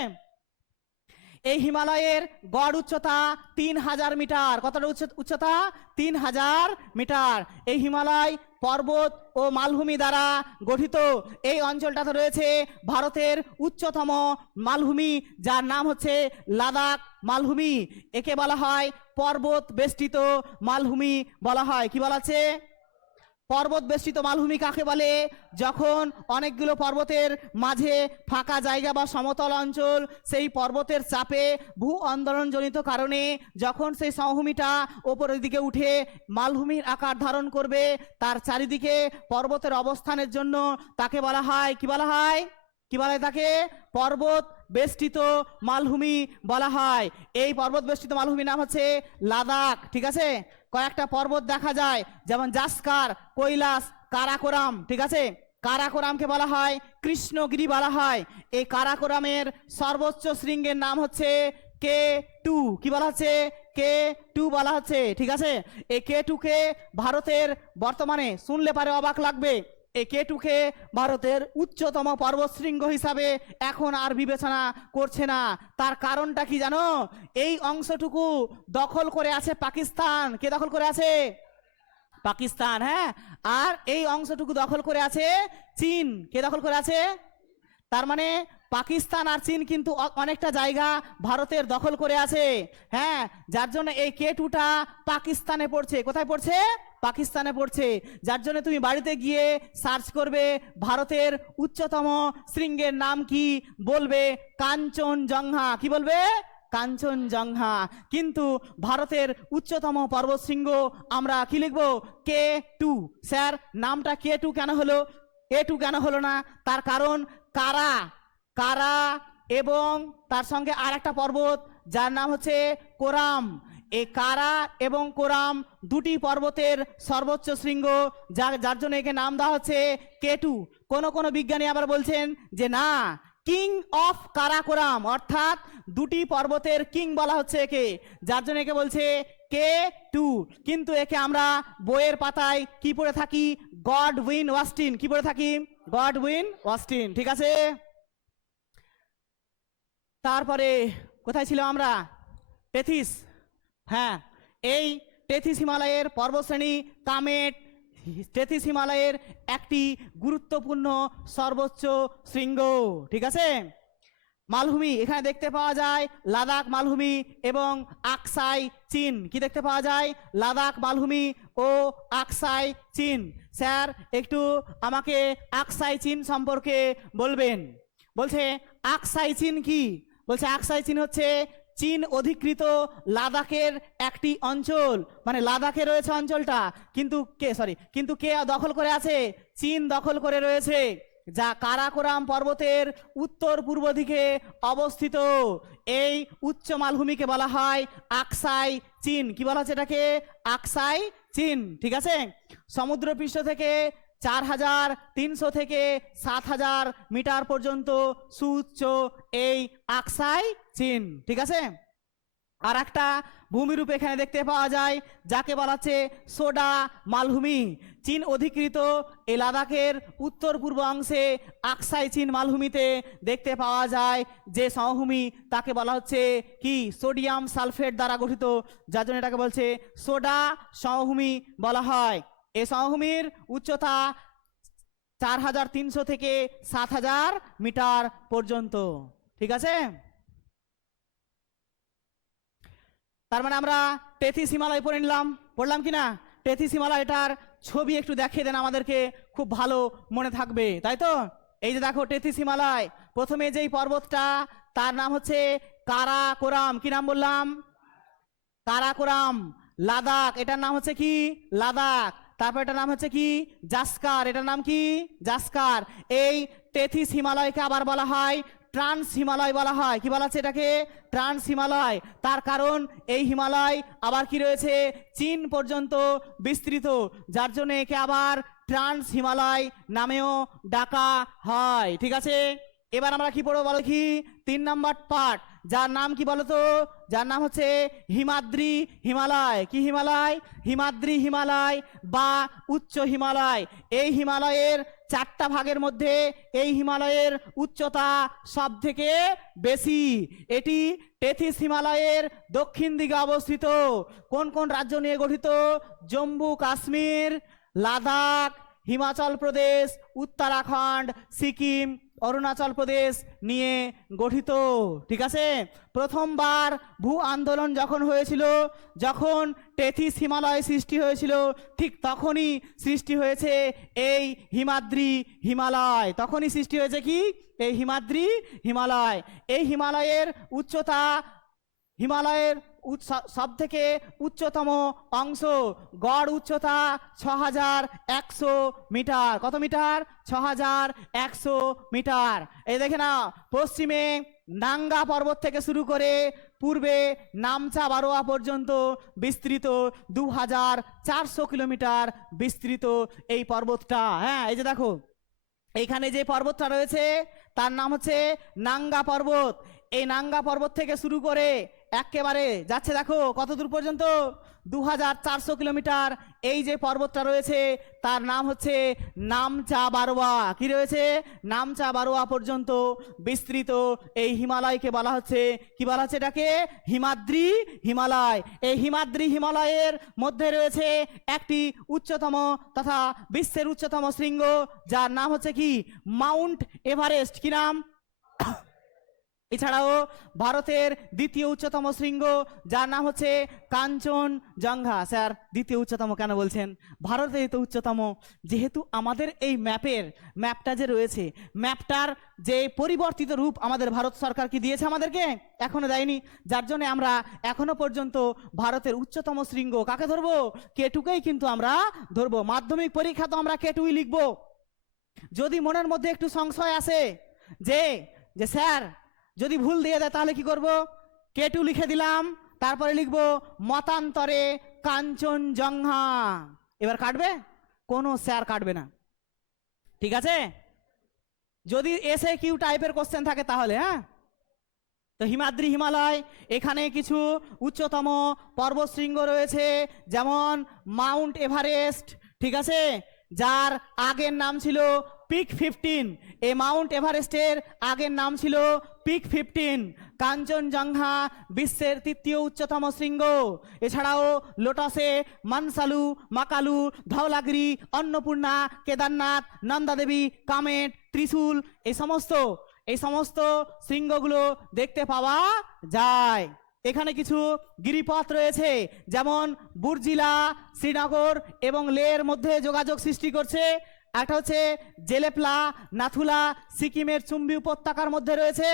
এই হিমালয়ের গড় উচ্চতা 3000 মিটার। কতটা উচ্চতা? 3000 মিটার। এই হিমালয় পর্বত ও মালভূমি দ্বারা গঠিত। এই অঞ্চলটাতে রয়েছে ভারতের উচ্চতম মালভূমি, যার নাম হচ্ছে লাদাখ মালভূমি। একে বলা হয় পর্বত বেষ্টিত মালভূমি বলা হয়। কি বলা আছে? পর্বত বেষ্টিত মালভূমি কাকে বলে? যখন অনেকগুলো পর্বতের মাঝে ফাঁকা জায়গা বা সমতল অঞ্চল, সেই পর্বতের চাপে ভূ আন্দোলনজনিত কারণে যখন সেই সমভূমিটা ওপরের দিকে উঠে মালভূমির আকার ধারণ করবে, তার চারিদিকে পর্বতের অবস্থানের জন্য তাকে বলা হয়, কি বলা হয়? কি বলা হয় তাকে? পর্বত বেষ্টিত মালভূমি বলা হয়। এই পর্বত বেষ্টিত মালভূমির নাম হচ্ছে লাদাখ। ঠিক আছে, কয়েকটা পর্বত দেখা যায়, যেমন জাস্কার, কৈলাস, কারাকোরাম। ঠিক আছে, কারাকোরামকে বলা হয় কৃষ্ণগিরি বলা হয়। এই কারাকোরামের সর্বোচ্চ শৃঙ্গের নাম হচ্ছে কে টু কি বলা হচ্ছে? K2 বলা হচ্ছে, ঠিক আছে। এই K2 কে ভারতের বর্তমানে শুনলে পারে অবাক লাগবে, এই K2 কে ভারতের উচ্চতম পর্বতশৃঙ্গ হিসাবে এখন আর বিবেচনা করছে না। তার কারণটা কি জানো? এই অংশটুকু দখল করে আছে পাকিস্তান। কে দখল করে আছে? পাকিস্তান, হ্যাঁ। আর এই অংশটুকু দখল করে আছে চীন। কে দখল করে আছে? তার মানে পাকিস্তান আর চীন কিন্তু অনেকটা জায়গা ভারতের দখল করে আছে, হ্যাঁ। যার জন্য এই K2টা পাকিস্তানে পড়ছে। কোথায় পড়ছে? পাকিস্তানে পড়ছে। যার জন্য তুমি বাড়িতে গিয়ে সার্চ করবে ভারতের উচ্চতম শৃঙ্গের নাম কি, বলবে কাঞ্চনজঙ্ঘা। কি বলবে? কাঞ্চনজঙ্ঘা। কিন্তু ভারতের উচ্চতম পর্বতশৃঙ্গ আমরা কি লিখবো? K2। স্যার নামটা K2 কেন হলো, A2 কেন হলো না? তার কারণ কারা, কারা এবং তার সঙ্গে আর একটা পর্বত যার নাম হচ্ছে কোরাম। এই কারা এবং কোরাম দুটি পর্বতের সর্বোচ্চ শৃঙ্গ, যার জন্য একে নাম দেওয়া হচ্ছে K2। কোন কোন বিজ্ঞানী আবার বলছেন যে না, কিং অফ কারাকোরাম, অর্থাৎ দুটি পর্বতের কিং বলা হচ্ছে একে, যার জন্য একে বলছে K2। কিন্তু একে আমরা বইয়ের পাতায় কি পড়ে থাকি? Godwin Austen. কি পড়ে থাকি? গডউইন অস্টিন, ঠিক আছে। তারপরে কোথায় ছিলাম আমরা? টেথিস, হ্যাঁ। এই টেথিস হিমালয়ের পর্বতশ্রেণী কামেট টেথিস হিমালয়ের একটি গুরুত্বপূর্ণ সর্বোচ্চ শৃঙ্গ, ঠিক আছে। মালভূমি এখানে দেখতে পাওয়া যায় লাদাখ মালভূমি এবং আকসাই চীন। কি দেখতে পাওয়া যায়? লাদাখ মালভূমি ও আকসাই চীন। স্যার একটু আমাকে আকসাই চীন সম্পর্কে বলবেন। বলছে আকসাই চীন কি? বলছে আকসাই চীন হচ্ছে চীন অধিকৃত লাদাখের একটি অঞ্চল, মানে লাদাখে রয়েছে অঞ্চলটা, কিন্তু কে দখল করে আছে? চীন দখল করে রয়েছে, যা কারাকোরাম পর্বতের উত্তর পূর্ব দিকে অবস্থিত। এই উচ্চ মালভূমিকে বলা হয় আকসাই চীন। কি বলা হচ্ছে এটাকে? আকসাই চীন, ঠিক আছে। সমুদ্রপৃষ্ঠ থেকে 4300 থেকে 7000 মিটার পর্যন্ত সুউচ্চ এই আকসাই চীন, ঠিক আছে। আর একটা ভূমিরূপ এখানে দেখতে পাওয়া যায় যাকে বলা হচ্ছে সোডা মালভূমি। চীন অধিকৃত এই লাদাখের উত্তর পূর্ব অংশে আকসাই চীন মালভূমিতে দেখতে পাওয়া যায় যে সমভূমি তাকে বলা হচ্ছে কি? সোডিয়াম সালফেট দ্বারা গঠিত, যার জন্য এটাকে বলছে সোডা সমভূমি বলা হয়। এই সমভূমির উচ্চতা 4300 থেকে 7000 মিটার পর্যন্ত, ঠিক আছে। তার মানে আমরা টেথিস হিমালয় পড়ে নিলাম, পড়লাম কিনা? টেথিস হিমালয়টার ছবি একটু দেখিয়ে দেন আমাদেরকে, খুব ভালো মনে থাকবে, তাই তো। এই যে দেখো টেথিস হিমালয়, প্রথমে যেই পর্বতটা তার নাম হচ্ছে কারাকোরাম। কি নাম বললাম? কারাকোরাম। লাদাখ, এটার নাম হচ্ছে কি? লাদাখ। তারপর এটার নাম হচ্ছে কি? জাস্কার। এটার নাম কি? জাস্কার। এই টেথিস হিমালয়কে আবার বলা হয় ট্রান্স হিমালয় বলা হয়। কি বলা হচ্ছে এটাকে? ট্রান্স হিমালয়। তার কারণ এই হিমালয় আবার কি রয়েছে? চীন পর্যন্ত বিস্তৃত, যার জন্য একে আবার ট্রান্স হিমালয় নামেও ডাকা হয়, ঠিক আছে। এবার আমরা কি পড়বো বলো কি? 3 নম্বর পার্ট, যার নাম কি বলতো? যার নাম হচ্ছে হিমাদ্রি হিমালয়। কি হিমালয়? হিমাদ্রি হিমালয় বা উচ্চ হিমালয়। এই হিমালয়ের 4টা ভাগের মধ্যে এই হিমালয়ের উচ্চতা সব থেকে বেশি। এটি টেথিস হিমালয়ের দক্ষিণ দিকে অবস্থিত। কোন কোন রাজ্য নিয়ে গঠিত? জম্মু কাশ্মীর, লাদাখ, হিমাচল প্রদেশ, উত্তরাখণ্ড, সিকিম, অরুণাচল প্রদেশ নিয়ে গঠিত, ঠিক আছে। প্রথমবার ভূ আন্দোলন যখন হয়েছিল, যখন টেথিস হিমালয় সৃষ্টি হয়েছিল, ঠিক তখনই সৃষ্টি হয়েছে এই হিমাদ্রি হিমালয়। তখনই সৃষ্টি হয়েছে কি? এই হিমাদ্রি হিমালয়। এই হিমালয়ের উচ্চতা, হিমালয়ের সব থেকে উচ্চতম অংশ, গড় উচ্চতা 6100 মিটার। কত মিটার? 6100 মিটার। এই দেখে না, পশ্চিমে নাঙ্গা পর্বত থেকে শুরু করে পূর্বে নামচা বারোয়া পর্যন্ত বিস্তৃত 2400 কিলোমিটার বিস্তৃত এই পর্বতটা। হ্যাঁ, এই যে দেখো এইখানে যে পর্বতটা রয়েছে তার নাম হচ্ছে নাঙ্গা পর্বত। এই নাঙ্গা পর্বত থেকে শুরু করে একেবারে যাচ্ছে, দেখো কত দূর পর্যন্ত, 2400 কিলোমিটার। এই যে পর্বতটা রয়েছে তার নাম হচ্ছে নামচা বারোয়া। কি রয়েছে? নামচা বারোয়া পর্যন্ত বিস্তৃত এই হিমালয়কে বলা হচ্ছে, কি বলা হচ্ছে এটাকে? হিমাদ্রি হিমালয়। এই হিমাদ্রি হিমালয়ের মধ্যে রয়েছে একটি উচ্চতম তথা বিশ্বের উচ্চতম শৃঙ্গ, যার নাম হচ্ছে কি? Mount Everest. কি নাম? এছাড়াও ভারতের দ্বিতীয় উচ্চতম শৃঙ্গ, যার নাম হচ্ছে কাঞ্চনজঙ্ঘা। স্যার দ্বিতীয় উচ্চতম কেন বলছেন? ভারতের তো উচ্চতম। যেহেতু আমাদের এই ম্যাপটা যে রয়েছে, ম্যাপটার যে পরিবর্তিত রূপ আমাদের ভারত সরকার কি দিয়েছে আমাদেরকে? এখনো দেয়নি। যার জন্য আমরা এখনো পর্যন্ত ভারতের উচ্চতম শৃঙ্গ কাকে ধরবো? কেটুকেই কিন্তু আমরা ধরবো। মাধ্যমিক পরীক্ষা তো আমরা কেটুই লিখবো। যদি মনের মধ্যে একটু সংশয় আসে যে যে স্যার যদি ভুল দিয়ে দেয় তাহলে কি করব? কেটু লিখে দিলাম, তারপরে লিখবো মতান্তরে কাঞ্চনজঙ্ঘা। এবার কাটবে? কোনো স্যার কাটবে না, ঠিক আছে? যদি এসে কিউ টাইপের কোশ্চেন থাকে তাহলে। হ্যাঁ, তো হিমাদ্রি হিমালয়, এখানে কিছু উচ্চতম পর্বতশৃঙ্গ রয়েছে, যেমন মাউন্ট এভারেস্ট, ঠিক আছে, যার আগের নাম ছিল পিক 15। এই মাউন্ট এভারেস্টের আগের নাম ছিল পিক 15। কাঞ্চনজঙ্ঘা বিশ্বের তৃতীয় উচ্চতম শৃঙ্গ। এছাড়াও লোটাসে, মানসালু, মাকালু, ধওলাগিরি, অন্নপূর্ণা, কেদারনাথ, নন্দাদেবী, কামেট, ত্রিশূল, এই সমস্ত শৃঙ্গগুলো দেখতে পাওয়া যায়। এখানে কিছু গিরিপথ রয়েছে, যেমন বুর্জিলা, শ্রীনগর এবং লের মধ্যে যোগাযোগ সৃষ্টি করছে। একটা হচ্ছে জেলেপলা, নাথুলা, সিকিমের চুম্বি উপত্যকার মধ্যে রয়েছে।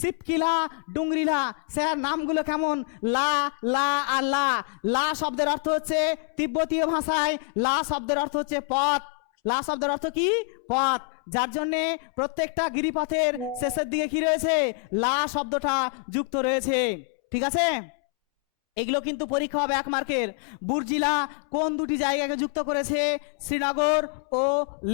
শিবকিলা, ডুংরিলা। স্যার নামগুলো কেমন? লা লা আর লা। লা শব্দের অর্থ হচ্ছে তিব্বতীয় ভাষায় লা শব্দের অর্থ হচ্ছে পথ। লা শব্দের অর্থ কি? পথ। যার জন্যে প্রত্যেকটা গিরিপথের শেষের দিকে কি রয়েছে? লা শব্দটা যুক্ত রয়েছে, ঠিক আছে? এগুলো কিন্তু পরীক্ষা হবে 1 মার্কের। বুর্জিলা কোন দুটি জায়গাকে যুক্ত করেছে? শ্রীনগর ও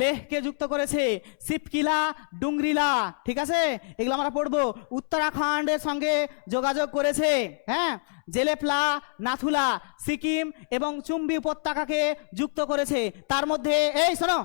লেহকে যুক্ত করেছে। শিবকিলা, ডুংরিলা, ঠিক আছে, এগুলো আমরা পড়বো। উত্তরাখণ্ডের সঙ্গে যোগাযোগ করেছে। হ্যাঁ, জেলেপলা, নাথুলা সিকিম এবং চুম্বি উপত্যকাকে যুক্ত করেছে। তার মধ্যে এই শোনো,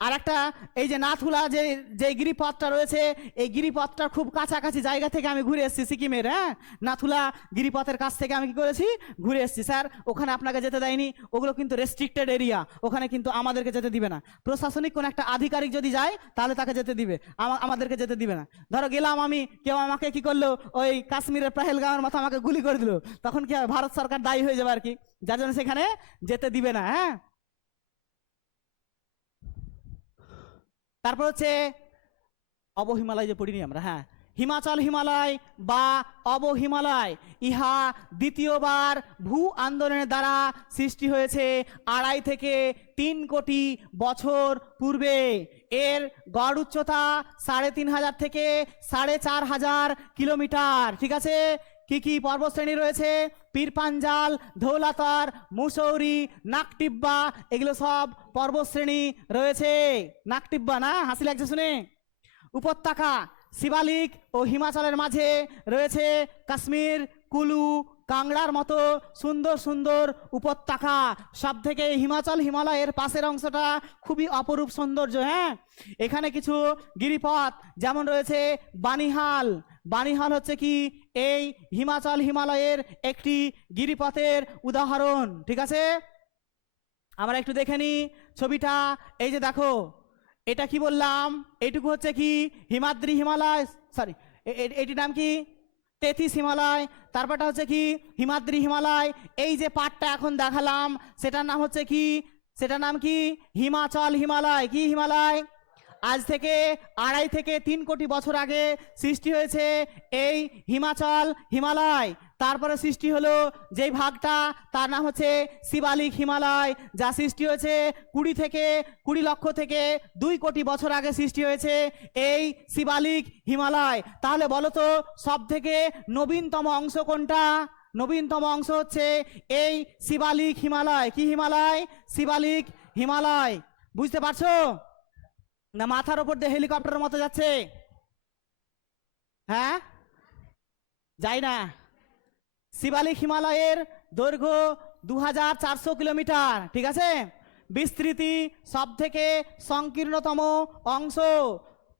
আর একটা, এই যে নাথুলা যে যে গিরিপথটা রয়েছে, এই গিরিপথটার খুব কাছাকাছি জায়গা থেকে আমি ঘুরে এসেছি সিকিমের। হ্যাঁ, নাথুলা গিরিপথের কাছ থেকে আমি কি করেছি? ঘুরে এসেছি। স্যার ওখানে আপনাকে যেতে দেয়নি, ওগুলো কিন্তু রেস্ট্রিক্টেড এরিয়া, ওখানে কিন্তু আমাদেরকে যেতে দিবে না। প্রশাসনিক কোন একটা আধিকারিক যদি যায় তাহলে তাকে যেতে দিবে, আমাদেরকে যেতে দিবে না। ধরো গেলাম আমি, কেউ আমাকে কি করলো, ওই কাশ্মীরের পেহেলগাঁওয়ের মতো আমাকে গুলি করে দিল, তখন কি হবে? ভারত সরকার দায়ী হয়ে যাবে আর কি, যার জন্য সেখানে যেতে দিবে না। হ্যাঁ, তারপর হচ্ছে অবহিমালয় যে পড়িনি আমরা। হ্যাঁ, হিমাচল হিমালয় বা অবহিমালয়, ইহা দ্বিতীয়বার ভূ আন্দোলনের দ্বারা সৃষ্টি হয়েছে 2.5 থেকে 3 কোটি বছর পূর্বে। এর গড় উচ্চতা 3500 থেকে 4500 কিলোমিটার, ঠিক আছে? কি কি পর্বতশ্রেণী রয়েছে? পীরপাঞ্জাল, ধৌলাতর, মুসৌরি, নাকটিব্বা, এগুলো সব পর্বতশ্রেণী রয়েছে। নাকটিব্বা না, হাসি লাগছে শুনে। উপত্যকা, শিবালিক ও হিমাচলের মাঝে রয়েছে কাশ্মীর, কুলু, কাংড়ার মতো সুন্দর সুন্দর উপত্যকা। সব থেকে হিমাচল হিমালয়ের পাশের অংশটা খুবই অপরূপ সৌন্দর্য। হ্যাঁ, এখানে কিছু গিরিপথ যেমন রয়েছে বানিহাল। বানিহাল হচ্ছে কি? এই হিমাচল হিমালয়ের একটি গিরিপথের উদাহরণ, ঠিক আছে? আমরা একটু দেখে নিই ছবিটা। এই যে দেখো, এটা কি বললাম? এইটুকু হচ্ছে কি? হিমাদ্রি হিমালয়, সরি, এটির নাম কি? তেথিস হিমালয়। তারপরটা হচ্ছে কি? হিমাদ্রি হিমালয়। এই যে পাটটা এখন দেখালাম সেটার নাম হচ্ছে কি? সেটার নাম কি? হিমাচল হিমালয়। কি হিমালয়? আজ থেকে 2.5 থেকে 3 কোটি বছর আগে সৃষ্টি হয়েছে এই হিমাচল হিমালয়। তারপরে সৃষ্টি হলো যেই ভাগটা, তার নাম হচ্ছে শিবালিক হিমালয়, যা সৃষ্টি হয়েছে 20 লক্ষ থেকে 2 কোটি বছর আগে সৃষ্টি হয়েছে এই শিবালিক হিমালয়। তাহলে বলো তো সব থেকে নবীনতম অংশ কোনটা? নবীনতম অংশ হচ্ছে এই শিবালিক হিমালয়। কি হিমালয়? শিবালিক হিমালয়। বুঝতে পারছো না? মাথার উপর দিয়ে হেলিকপ্টারের মতো যাচ্ছে। হ্যাঁ, যাই না। শিবালিক হিমালয়ের দৈর্ঘ্য 2400 কিলোমিটার, ঠিক আছে। বিস্তৃতি সব থেকে সংকীর্ণতম অংশ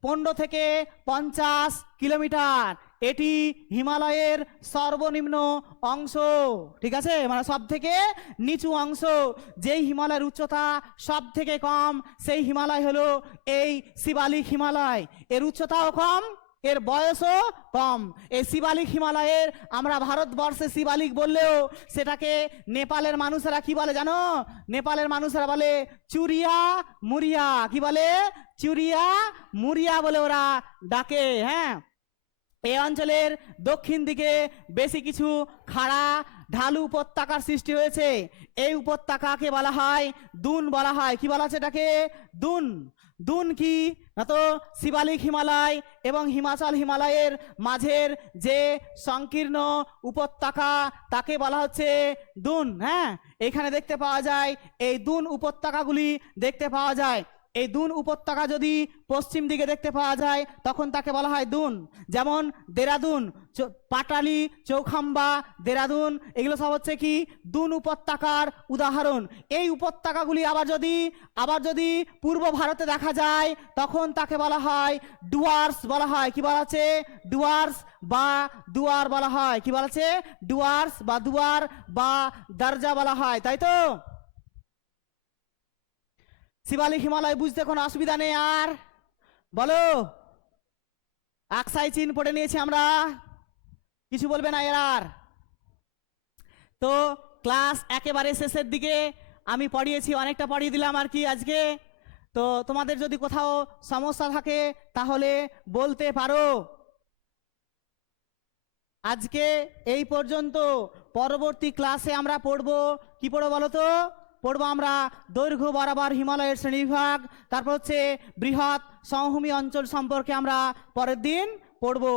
15 থেকে 50 কিলোমিটার। এটি হিমালয়ের সর্বনিম্ন অংশ, ঠিক আছে, মানে সব থেকে নিচু অংশ। যেই হিমালয়ের উচ্চতা সব থেকে কম সেই হিমালয় হলো এই শিবালিক হিমালয়। এর উচ্চতাও কম, এর বয়সও কম। এই শিবালিক হিমালয়ের আমরা ভারতবর্ষে শিবালিক বললেও সেটাকে নেপালের মানুষেরা কি বলে জানো? নেপালের মানুষেরা বলে চুরিয়া মুরিয়া। কি বলে? চুরিয়া মুরিয়া বলে ওরা ডাকে। হ্যাঁ, এই অঞ্চলের দক্ষিণ দিকে বেশি কিছু খাড়া ঢালু উপত্যকার সৃষ্টি হয়েছে। এই উপত্যকাকে বলা হয় দুন বলা হয়। কি বলা হচ্ছে এটাকে? দুন। দুন কি না তো শিবালিক হিমালয় এবং হিমাচল হিমালয়ের মাঝের যে সংকীর্ণ উপত্যকা তাকে বলা হচ্ছে দুন। হ্যাঁ, এখানে দেখতে পাওয়া যায় এই দুন উপত্যকাগুলি দেখতে পাওয়া যায়। এই দুন উপত্যকা যদি পশ্চিম দিকে দেখতে পাওয়া যায় তখন তাকে বলা হয় দুন। যেমন দেরাদুন, পাটালি, চৌখাম্বা, দেরাদুন এগুলো সব হচ্ছে কি দুন উপত্যকার উদাহরণ। এই উপত্যকাগুলি আবার যদি পূর্ব ভারতে দেখা যায় তখন তাকে বলা হয় ডুয়ার্স বলা হয়। কি বলা আছে? ডুয়ার্স বা দুয়ার বলা হয়। কি বলা আছে? ডুয়ার্স বা দুয়ার বা দরজা বলা হয়, তাই তো। শিবালিক হিমালয় বুঝতে কোনো অসুবিধা নেই আর? বলো, আকসাই চিহ্ন পড়ে নিয়েছি আমরা, কিছু বলবে না এর আর? তো ক্লাস একেবারে শেষের দিকে আমি পড়িয়েছি, অনেকটা পড়িয়ে দিলাম আর কি আজকে। তো তোমাদের যদি কোথাও সমস্যা থাকে তাহলে বলতে পারো। আজকে এই পর্যন্ত। পরবর্তী ক্লাসে আমরা পড়বো, কি পড়বো বলো তো? পড়বো আমরা দৈর্ঘ্য বরাবর হিমালয়ের শ্রেণীবিভাগ, তারপর হচ্ছে বৃহৎ সমভূমি অঞ্চল সম্পর্কে আমরা পরের দিন পড়বো।